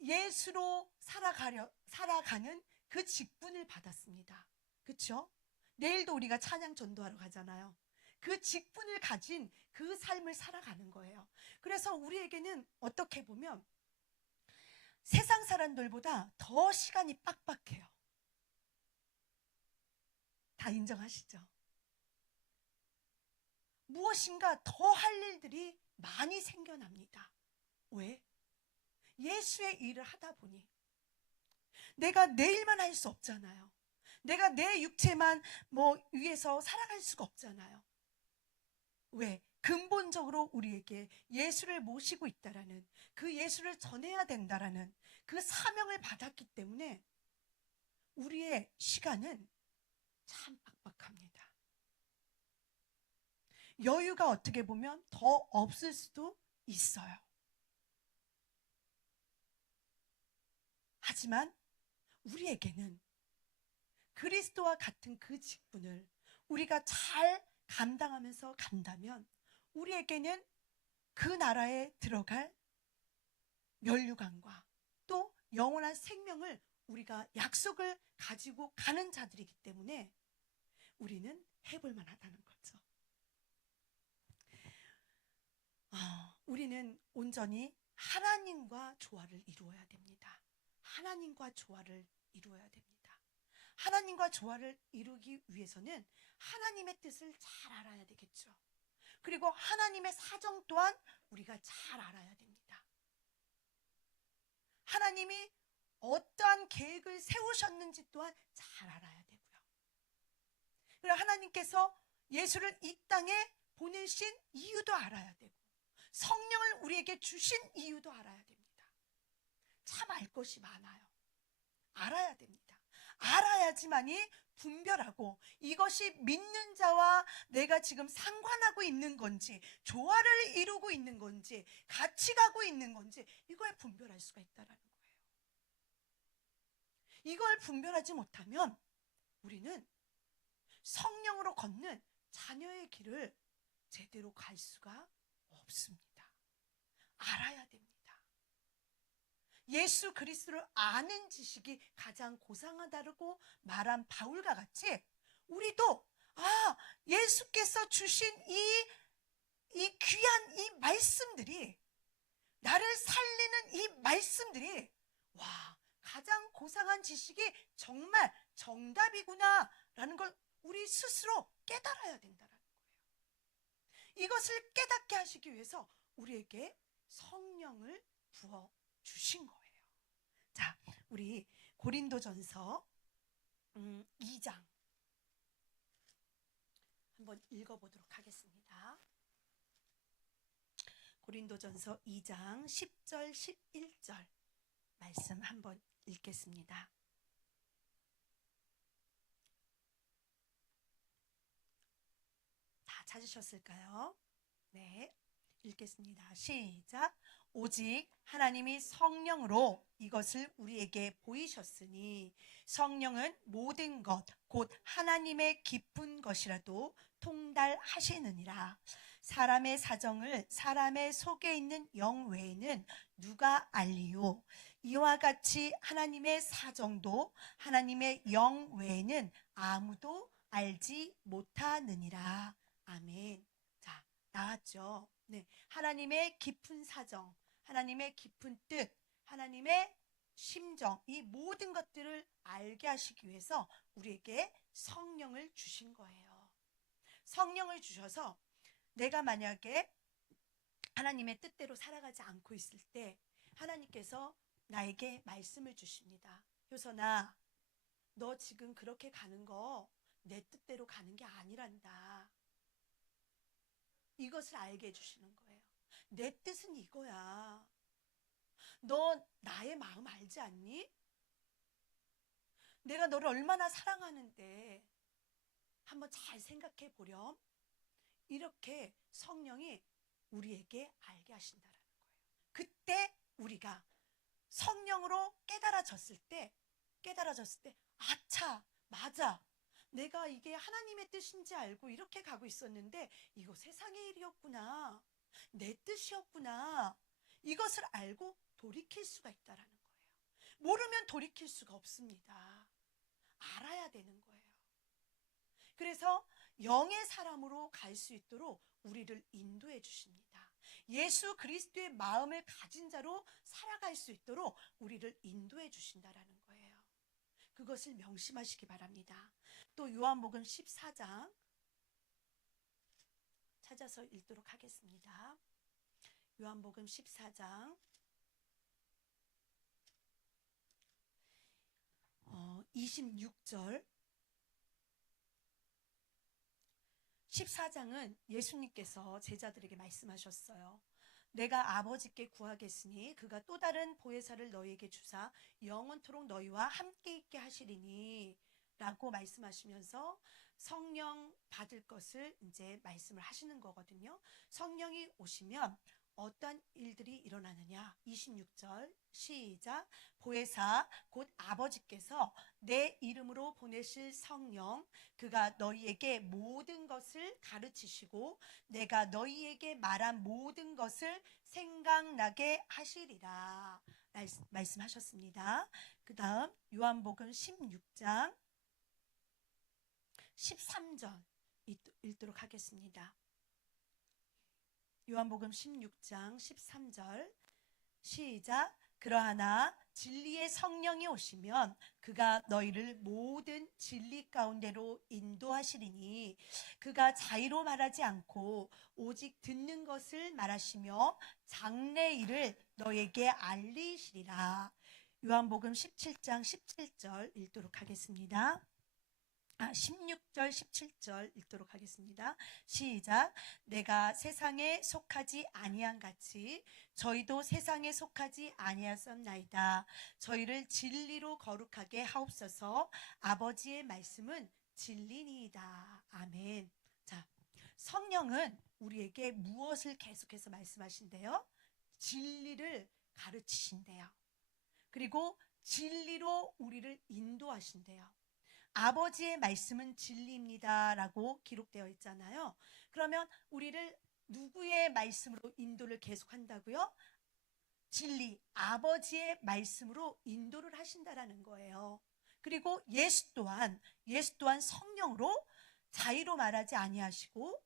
예수로 살아가는 그 직분을 받았습니다. 그렇죠? 내일도 우리가 찬양 전도하러 가잖아요. 그 직분을 가진 그 삶을 살아가는 거예요. 그래서 우리에게는 어떻게 보면 세상 사람들보다 더 시간이 빡빡해요. 다 인정하시죠? 무엇인가 더 할 일들이 많이 생겨납니다. 왜? 예수의 일을 하다 보니 내가 내 일만 할 수 없잖아요. 내가 내 육체만 위해서 살아갈 수가 없잖아요. 왜? 근본적으로 우리에게 예수를 모시고 있다라는, 그 예수를 전해야 된다라는 그 사명을 받았기 때문에 우리의 시간은 참 빡빡합니다. 여유가 어떻게 보면 더 없을 수도 있어요. 하지만 우리에게는 그리스도와 같은 그 직분을 우리가 잘 감당하면서 간다면 우리에게는 그 나라에 들어갈 면류관과 또 영원한 생명을 우리가 약속을 가지고 가는 자들이기 때문에 우리는 해볼 만하다는 거죠. 우리는 온전히 하나님과 조화를 이루어야 됩니다. 하나님과 조화를 이루어야 됩니다. 하나님과 조화를 이루기 위해서는 하나님의 뜻을 잘 알아야 되겠죠. 그리고 하나님의 사정 또한 우리가 잘 알아야 됩니다. 하나님이 어떠한 계획을 세우셨는지 또한 잘 알아야 되고요. 그리고 하나님께서 예수를 이 땅에 보내신 이유도 알아야 되고, 성령을 우리에게 주신 이유도 알아야 됩니다. 참 알 것이 많아요. 알아야 됩니다. 알아야지만이 분별하고 이것이 믿는 자와 내가 지금 상관하고 있는 건지, 조화를 이루고 있는 건지, 같이 가고 있는 건지, 이걸 분별할 수가 있다는 거예요. 이걸 분별하지 못하면 우리는 성령으로 걷는 자녀의 길을 제대로 갈 수가 없습니다. 알아야 됩니다. 예수 그리스도를 아는 지식이 가장 고상하다고 말한 바울과 같이 우리도 예수께서 주신 이 귀한 이 말씀들이, 나를 살리는 이 말씀들이 가장 고상한 지식이 정말 정답이구나 라는 걸 우리 스스로 깨달아야 된다는 거예요. 이것을 깨닫게 하시기 위해서 우리에게 성령을 부어 주신 거예요. 자, 우리 고린도전서 2장 한번 읽어보도록 하겠습니다. 고린도전서 2장 10절 11절 말씀 한번 읽겠습니다. 다 찾으셨을까요? 네, 읽겠습니다. 시작. 오직 하나님이 성령으로 이것을 우리에게 보이셨으니 성령은 모든 것 곧 하나님의 깊은 것이라도 통달하시느니라. 사람의 사정을 사람의 속에 있는 영 외에는 누가 알리요? 이와 같이 하나님의 사정도 하나님의 영 외에는 아무도 알지 못하느니라. 아멘. 자, 나왔죠? 네, 하나님의 깊은 사정, 하나님의 깊은 뜻, 하나님의 심정, 이 모든 것들을 알게 하시기 위해서 우리에게 성령을 주신 거예요. 성령을 주셔서 내가 만약에 하나님의 뜻대로 살아가지 않고 있을 때 하나님께서 나에게 말씀을 주십니다. 효선아, 너 지금 그렇게 가는 거 내 뜻대로 가는 게 아니란다. 이것을 알게 해주시는 거예요. 내 뜻은 이거야. 너 나의 마음 알지 않니? 내가 너를 얼마나 사랑하는데 한번 잘 생각해 보렴. 이렇게 성령이 우리에게 알게 하신다는 거예요. 그때 우리가 성령으로 깨달아졌을 때 아차, 맞아. 내가 이게 하나님의 뜻인지 알고 이렇게 가고 있었는데 이거 세상의 일이었구나. 내 뜻이었구나. 이것을 알고 돌이킬 수가 있다는 거예요. 모르면 돌이킬 수가 없습니다. 알아야 되는 거예요. 그래서 영의 사람으로 갈 수 있도록 우리를 인도해 주십니다. 예수 그리스도의 마음을 가진 자로 살아갈 수 있도록 우리를 인도해 주신다라는 거예요. 그것을 명심하시기 바랍니다. 또 요한복음 14장 찾아서 읽도록 하겠습니다. 요한복음 14장 26절. 14장은 예수님께서 제자들에게 말씀하셨어요. 내가 아버지께 구하겠으니 그가 또 다른 보혜사를 너희에게 주사 영원토록 너희와 함께 있게 하시리니 라고 말씀하시면서 성령 받을 것을 이제 말씀을 하시는 거거든요. 성령이 오시면 어떤 일들이 일어나느냐. 26절 시작. 보혜사 곧 아버지께서 내 이름으로 보내실 성령, 그가 너희에게 모든 것을 가르치시고 내가 너희에게 말한 모든 것을 생각나게 하시리라 말씀하셨습니다. 그 다음 요한복음 16장 13절 읽도록 하겠습니다. 요한복음 16장 13절 시작. 그러하나 진리의 성령이 오시면 그가 너희를 모든 진리 가운데로 인도하시리니 그가 자의로 말하지 않고 오직 듣는 것을 말하시며 장래 일을 너희에게 알리시리라. 요한복음 17장 17절 읽도록 하겠습니다. 16절 17절 읽도록 하겠습니다. 시작. 내가 세상에 속하지 아니한 같이 저희도 세상에 속하지 아니하였나이다. 저희를 진리로 거룩하게 하옵소서. 아버지의 말씀은 진리니이다. 아멘. 자, 성령은 우리에게 무엇을 계속해서 말씀하신대요? 진리를 가르치신대요. 그리고 진리로 우리를 인도하신대요. 아버지의 말씀은 진리입니다 라고 기록되어 있잖아요. 그러면 우리를 누구의 말씀으로 인도를 계속한다고요? 진리, 아버지의 말씀으로 인도를 하신다라는 거예요. 그리고 예수 또한 성령으로 자의로 말하지 아니하시고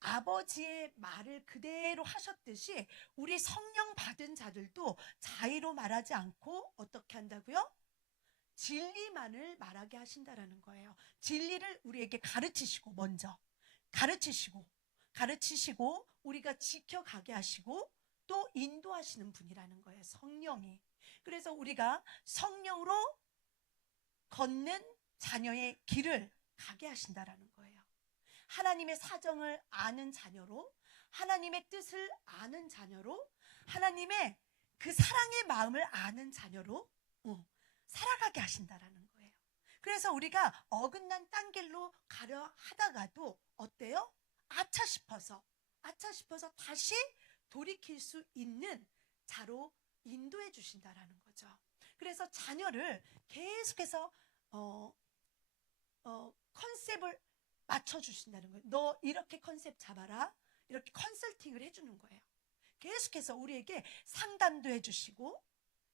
아버지의 말을 그대로 하셨듯이 우리 성령 받은 자들도 자의로 말하지 않고 어떻게 한다고요? 진리만을 말하게 하신다라는 거예요. 진리를 우리에게 가르치시고 먼저 가르치시고 우리가 지켜가게 하시고 또 인도하시는 분이라는 거예요. 성령이. 그래서 우리가 성령으로 걷는 자녀의 길을 가게 하신다라는 거예요. 하나님의 사정을 아는 자녀로, 하나님의 뜻을 아는 자녀로, 하나님의 그 사랑의 마음을 아는 자녀로 살아가게 하신다라는 거예요. 그래서 우리가 어긋난 딴 길로 가려 하다가도 어때요? 아차 싶어서 다시 돌이킬 수 있는 자로 인도해 주신다라는 거죠. 그래서 자녀를 계속해서 컨셉을 맞춰주신다는 거예요. 너 이렇게 컨셉 잡아라. 이렇게 컨설팅을 해주는 거예요. 계속해서 우리에게 상담도 해주시고,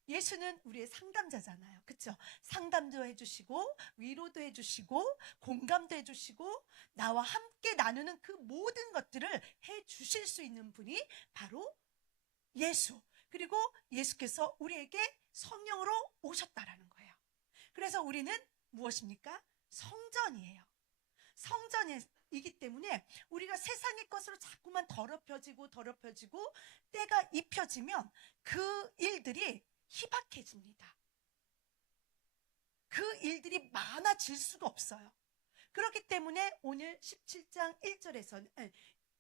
예수는 우리의 상담자잖아요. 그렇죠? 상담도 해주시고 위로도 해주시고 공감도 해주시고 나와 함께 나누는 그 모든 것들을 해주실 수 있는 분이 바로 예수. 그리고 예수께서 우리에게 성령으로 오셨다라는 거예요. 그래서 우리는 무엇입니까? 성전이에요. 성전이기 때문에 우리가 세상의 것으로 자꾸만 더럽혀지고 때가 입혀지면 그 일들이 희박해집니다. 그 일들이 많아질 수가 없어요. 그렇기 때문에 오늘 17장 1절에서는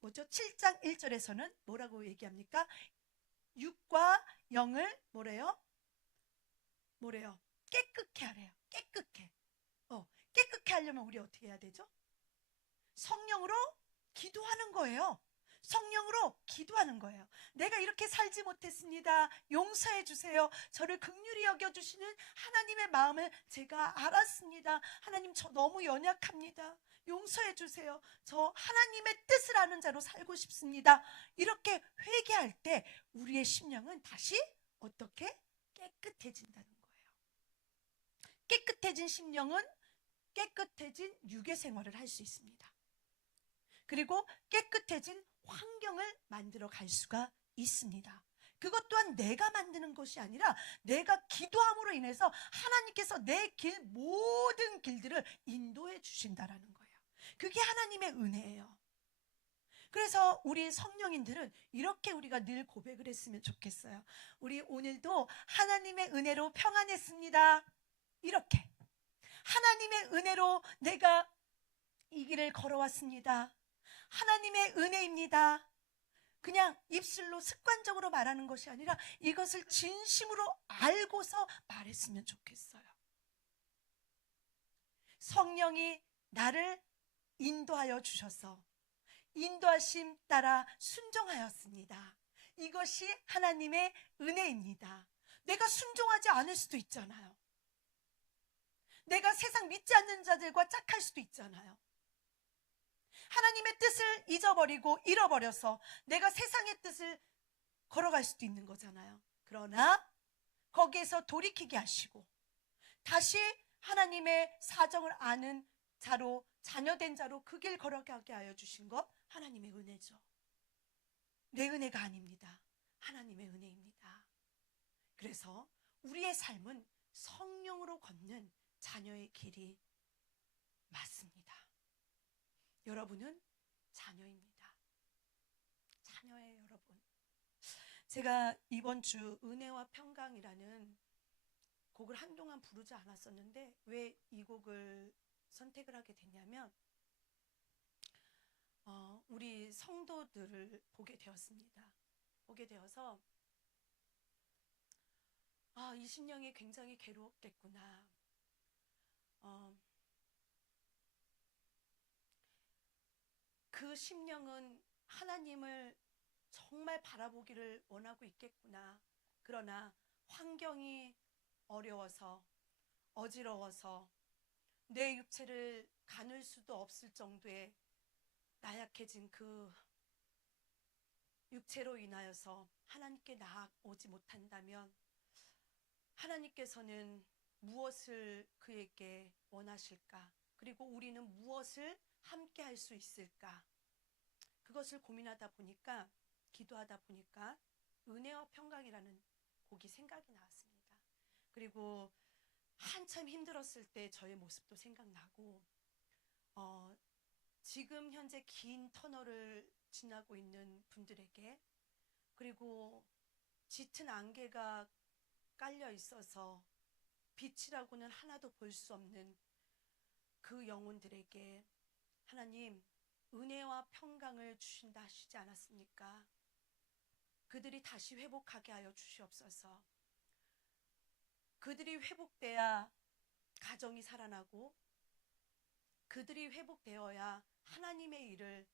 7장 1절에서는 뭐라고 얘기합니까? 육과 영을 뭐래요? 깨끗게 하래요. 깨끗게 하려면 우리 어떻게 해야 되죠? 성령으로 기도하는 거예요. 내가 이렇게 살지 못했습니다. 용서해 주세요. 저를 긍휼히 여겨주시는 하나님의 마음을 제가 알았습니다. 하나님, 저 너무 연약합니다. 용서해 주세요. 저 하나님의 뜻을 아는 자로 살고 싶습니다. 이렇게 회개할 때 우리의 심령은 다시 어떻게? 깨끗해진다는 거예요. 깨끗해진 심령은 깨끗해진 유괴 생활을 할 수 있습니다. 그리고 깨끗해진 환경을 만들어 갈 수가 있습니다. 그것 또한 내가 만드는 것이 아니라 내가 기도함으로 인해서 하나님께서 내 모든 길들을 인도해 주신다라는 거예요. 그게 하나님의 은혜예요. 그래서 우리 성령인들은 이렇게 우리가 늘 고백을 했으면 좋겠어요. 우리 오늘도 하나님의 은혜로 평안했습니다. 이렇게 하나님의 은혜로 내가 이 길을 걸어왔습니다. 하나님의 은혜입니다. 그냥 입술로 습관적으로 말하는 것이 아니라 이것을 진심으로 알고서 말했으면 좋겠어요. 성령이 나를 인도하여 주셔서 인도하심 따라 순종하였습니다. 이것이 하나님의 은혜입니다. 내가 순종하지 않을 수도 있잖아요. 내가 세상 믿지 않는 자들과 짝할 수도 있잖아요. 하나님의 뜻을 잃어버려서 내가 세상의 뜻을 걸어갈 수도 있는 거잖아요. 그러나 거기에서 돌이키게 하시고 다시 하나님의 사정을 아는 자로, 자녀된 자로 그 길 걸어가게 하여 주신 것 하나님의 은혜죠. 내 은혜가 아닙니다. 하나님의 은혜입니다. 그래서 우리의 삶은 성령으로 걷는 자녀의 길이 맞습니다. 여러분은 자녀입니다. 자녀예요, 여러분. 제가 이번 주 은혜와 평강이라는 곡을 한동안 부르지 않았었는데 왜 이 곡을 선택을 하게 됐냐면 우리 성도들을 보게 되었습니다. 보게 되어서 이 심령이 굉장히 괴로웠겠구나. 그 심령은 하나님을 정말 바라보기를 원하고 있겠구나. 그러나 환경이 어려워서 어지러워서 내 육체를 가눌 수도 없을 정도의 나약해진 그 육체로 인하여서 하나님께 나아오지 못한다면 하나님께서는 무엇을 그에게 원하실까? 그리고 우리는 무엇을 함께 할 수 있을까? 그것을 고민하다 보니까, 기도하다 보니까 은혜와 평강이라는 곡이 생각이 나왔습니다. 그리고 한참 힘들었을 때 저의 모습도 생각나고, 지금 현재 긴 터널을 지나고 있는 분들에게, 그리고 짙은 안개가 깔려 있어서 빛이라고는 하나도 볼 수 없는 그 영혼들에게 하나님 은혜와 평강을 주신다 하시지 않았습니까? 그들이 다시 회복하게 하여 주시옵소서. 그들이 회복돼야 가정이 살아나고, 그들이 회복되어야 하나님의 일을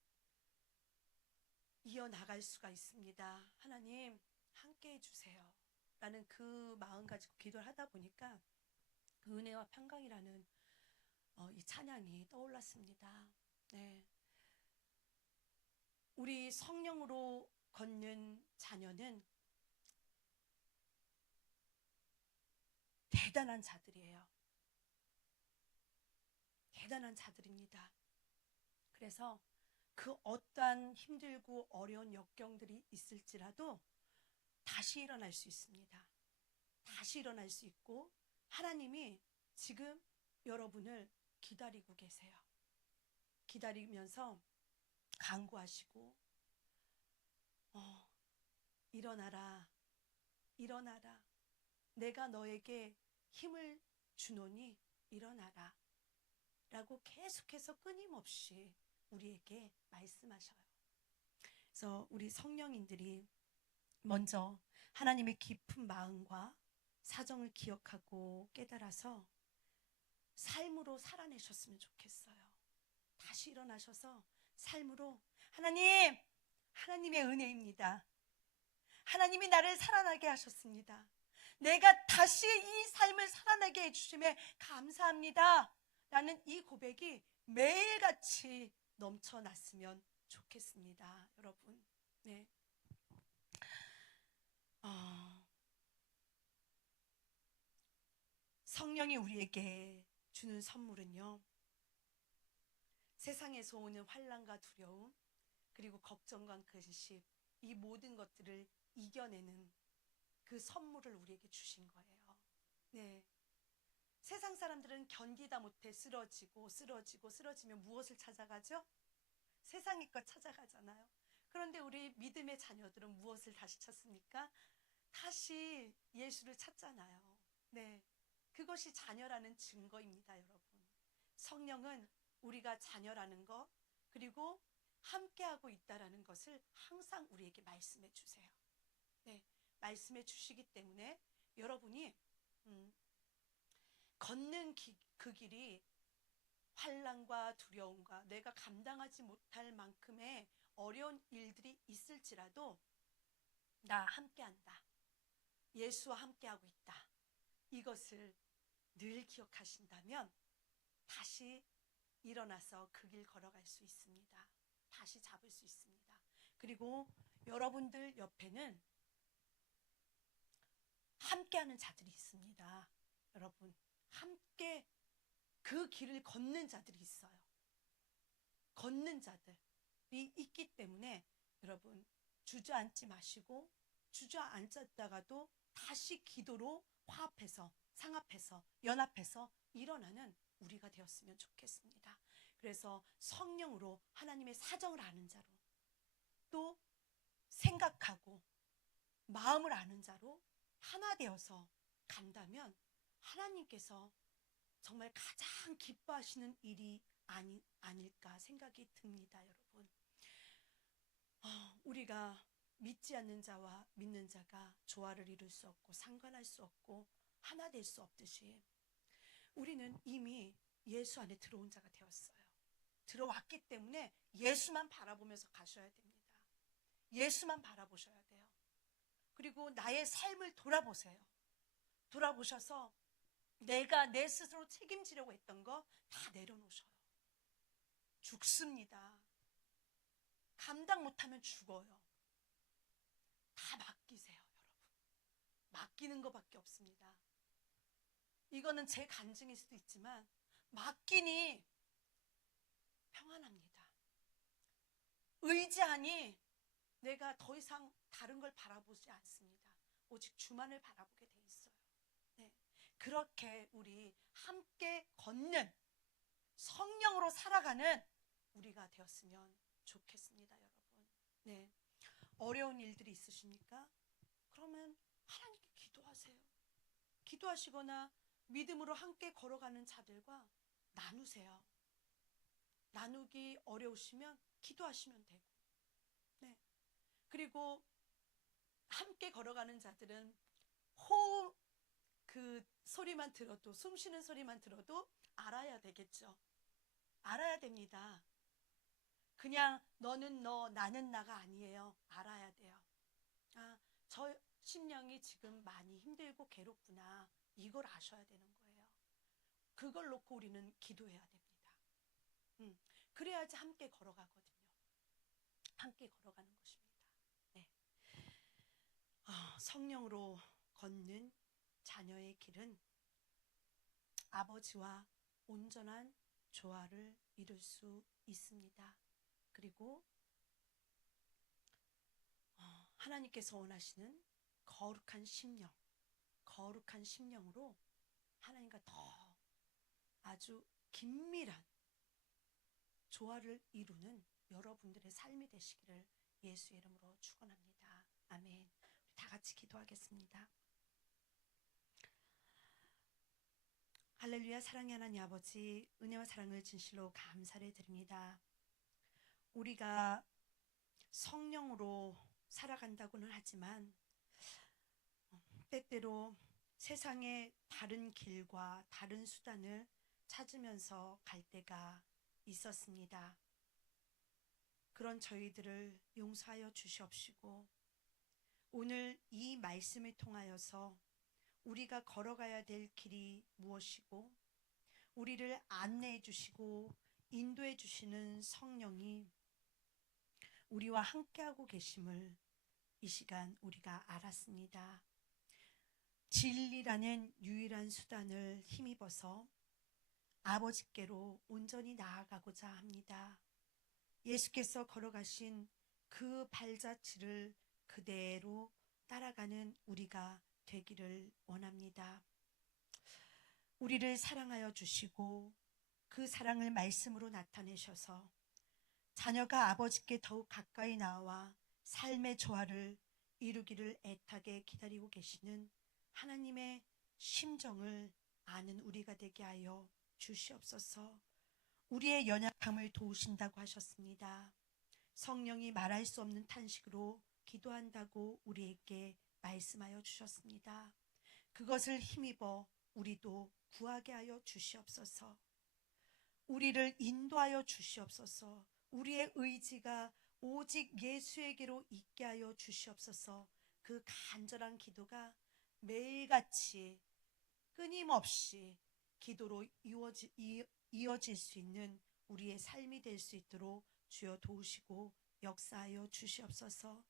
이어나갈 수가 있습니다. 하나님 함께 해주세요 라는 그 마음 가지고 기도를 하다 보니까 은혜와 평강이라는 이 찬양이 떠올랐습니다. 네. 우리 성령으로 걷는 자녀는 대단한 자들이에요. 대단한 자들입니다. 그래서 그 어떠한 힘들고 어려운 역경들이 있을지라도 다시 일어날 수 있습니다. 다시 일어날 수 있고 하나님이 지금 여러분을 기다리고 계세요. 기다리면서 간구하시고 일어나라, 일어나라. 내가 너에게 힘을 주노니 일어나라 라고 계속해서 끊임없이 우리에게 말씀하셔요. 그래서 우리 성령인들이 먼저 하나님의 깊은 마음과 사정을 기억하고 깨달아서 삶으로 살아내셨으면 좋겠어요. 다시 일어나셔서 삶으로 하나님의 은혜입니다. 하나님이 나를 살아나게 하셨습니다. 내가 다시 이 삶을 살아나게 해주심에 감사합니다 라는 이 고백이 매일같이 넘쳐났으면 좋겠습니다. 여러분, 네. 성령이 우리에게 주는 선물은요, 세상에서 오는 환난과 두려움, 그리고 걱정과 근심, 이 모든 것들을 이겨내는 그 선물을 우리에게 주신 거예요. 네. 세상 사람들은 견디다 못해 쓰러지면 무엇을 찾아가죠? 세상의 것 찾아가잖아요. 그런데 우리 믿음의 자녀들은 무엇을 다시 찾습니까? 다시 예수를 찾잖아요. 네. 그것이 자녀라는 증거입니다, 여러분. 성령은 우리가 자녀라는 것, 그리고 함께하고 있다라는 것을 항상 우리에게 말씀해 주세요. 네. 말씀해 주시기 때문에 여러분이 걷는 그 길이 환난과 두려움과 내가 감당하지 못할 만큼의 어려운 일들이 있을지라도 나 함께한다. 예수와 함께하고 있다. 이것을 늘 기억하신다면 다시 일어나서 그 길 걸어갈 수 있습니다. 다시 잡을 수 있습니다. 그리고 여러분들 옆에는 함께하는 자들이 있습니다. 여러분, 함께 그 길을 걷는 자들이 있어요. 걷는 자들이 있기 때문에 여러분 주저앉지 마시고, 주저앉았다가도 다시 기도로 화합해서, 상합해서, 연합해서 일어나는 우리가 되었으면 좋겠습니다. 그래서 성령으로 하나님의 사정을 아는 자로, 또 생각하고 마음을 아는 자로 하나 되어서 간다면 하나님께서 정말 가장 기뻐하시는 일이 아닐까 생각이 듭니다, 여러분. 우리가 믿지 않는 자와 믿는 자가 조화를 이룰 수 없고 상관할 수 없고 하나 될 수 없듯이 우리는 이미 예수 안에 들어온 자가 되었어요. 들어왔기 때문에 예수만 바라보면서 가셔야 됩니다. 예수만 바라보셔야 돼요. 그리고 나의 삶을 돌아보세요. 돌아보셔서 내가 내 스스로 책임지려고 했던 거 다 내려놓으셔요. 죽습니다. 감당 못하면 죽어요. 다 맡기세요, 여러분. 맡기는 것밖에 없습니다. 이거는 제 간증일 수도 있지만 맡기니 평안합니다. 의지하니 내가 더 이상 다른 걸 바라보지 않습니다. 오직 주만을 바라보게 돼 있어요. 네. 그렇게 우리 함께 걷는 성령으로 살아가는 우리가 되었으면 좋겠습니다, 여러분. 네. 어려운 일들이 있으십니까? 그러면 하나님께 기도하세요. 기도하시거나 믿음으로 함께 걸어가는 자들과 나누세요. 나누기 어려우시면 기도하시면 되고, 네. 그리고 함께 걸어가는 자들은 호흡 그 소리만 들어도, 숨 쉬는 소리만 들어도 알아야 되겠죠. 알아야 됩니다. 그냥 너는 너, 나는 나가 아니에요. 알아야 돼요. 아, 저 심령이 지금 많이 힘들고 괴롭구나. 이걸 아셔야 되는 거예요. 그걸 놓고 우리는 기도해야 됩니다. 그래야지 함께 걸어가거든요. 함께 걸어가는 것입니다. 네. 성령으로 걷는 자녀의 길은 아버지와 온전한 조화를 이룰 수 있습니다. 그리고 하나님께서 원하시는 거룩한 심령으로 하나님과 더 아주 긴밀한 조화를 이루는 여러분들의 삶이 되시기를 예수의 이름으로 축원합니다. 아멘. 우리 다 같이 기도하겠습니다. 할렐루야. 사랑의 하나님 아버지, 은혜와 사랑을 진실로 감사를 드립니다. 우리가 성령으로 살아간다고는 하지만 때때로 세상의 다른 길과 다른 수단을 찾으면서 갈 때가 있었습니다. 그런 저희들을 용서하여 주시옵시고, 오늘 이 말씀을 통하여서 우리가 걸어가야 될 길이 무엇이고 우리를 안내해 주시고 인도해 주시는 성령이 우리와 함께하고 계심을 이 시간 우리가 알았습니다. 진리라는 유일한 수단을 힘입어서 아버지께로 온전히 나아가고자 합니다. 예수께서 걸어가신 그 발자취를 그대로 따라가는 우리가 되기를 원합니다. 우리를 사랑하여 주시고 그 사랑을 말씀으로 나타내셔서 자녀가 아버지께 더욱 가까이 나와 삶의 조화를 이루기를 애타게 기다리고 계시는 하나님의 심정을 아는 우리가 되게 하여 주시옵소서. 우리의 연약함을 도우신다고 하셨습니다. 성령이 말할 수 없는 탄식으로 기도한다고 우리에게 말씀하여 주셨습니다. 그것을 힘입어 우리도 구하게 하여 주시옵소서. 우리를 인도하여 주시옵소서. 우리의 의지가 오직 예수에게로 있게 하여 주시옵소서. 그 간절한 기도가 매일같이 끊임없이 기도로 이어질 수 있는 우리의 삶이 될 수 있도록 주여 도우시고 역사하여 주시옵소서.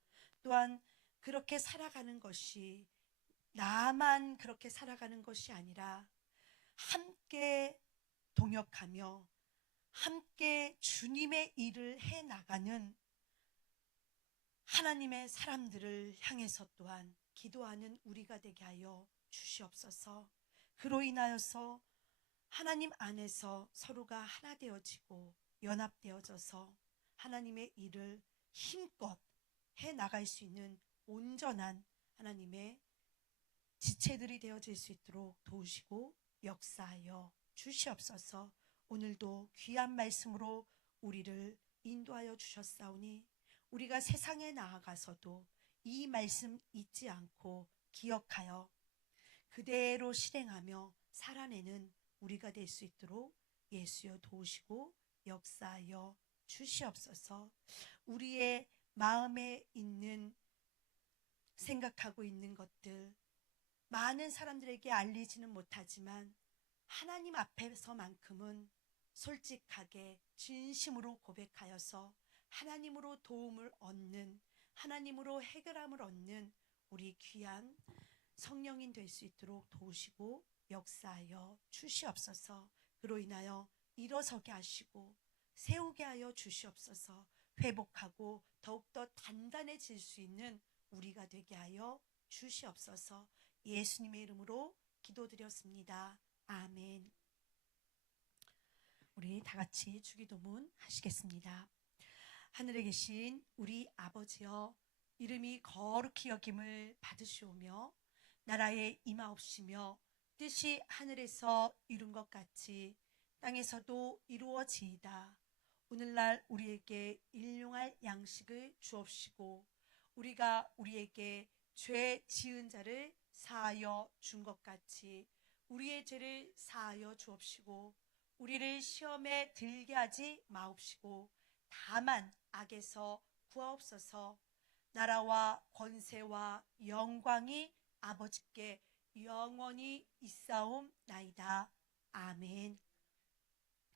또한 그렇게 살아가는 것이 나만 그렇게 살아가는 것이 아니라 함께 동역하며 함께 주님의 일을 해나가는 하나님의 사람들을 향해서 또한 기도하는 우리가 되게 하여 주시옵소서. 그로 인하여서 하나님 안에서 서로가 하나 되어지고 연합되어져서 하나님의 일을 힘껏 해나갈 수 있는 온전한 하나님의 지체들이 되어질 수 있도록 도우시고 역사하여 주시옵소서. 오늘도 귀한 말씀으로 우리를 인도하여 주셨사오니 우리가 세상에 나아가서도 이 말씀 잊지 않고 기억하여 그대로 실행하며 살아내는 우리가 될 수 있도록 예수여 도우시고 역사하여 주시옵소서. 우리의 마음에 있는 생각하고 있는 것들 많은 사람들에게 알리지는 못하지만 하나님 앞에서만큼은 솔직하게 진심으로 고백하여서 하나님으로 도움을 얻는 하나님으로 해결함을 얻는 우리 귀한 성령인 될 수 있도록 도우시고 역사하여 주시옵소서. 그로 인하여 일어서게 하시고 세우게 하여 주시옵소서. 회복하고 더욱더 단단해질 수 있는 우리가 되게 하여 주시옵소서. 예수님의 이름으로 기도드렸습니다. 아멘. 우리 다 같이 주기도문 하시겠습니다. 하늘에 계신 우리 아버지여, 이름이 거룩히 여김을 받으시오며 나라에 임하옵시며 뜻이 하늘에서 이룬 것 같이 땅에서도 이루어지이다. 오늘날 우리에게 일용할 양식을 주옵시고 우리가 우리에게 죄 지은 자를 사하여 준 것 같이 우리의 죄를 사하여 주옵시고 우리를 시험에 들게 하지 마옵시고 다만 악에서 구하옵소서. 나라와 권세와 영광이 아버지께 영원히 있사옵나이다. 아멘.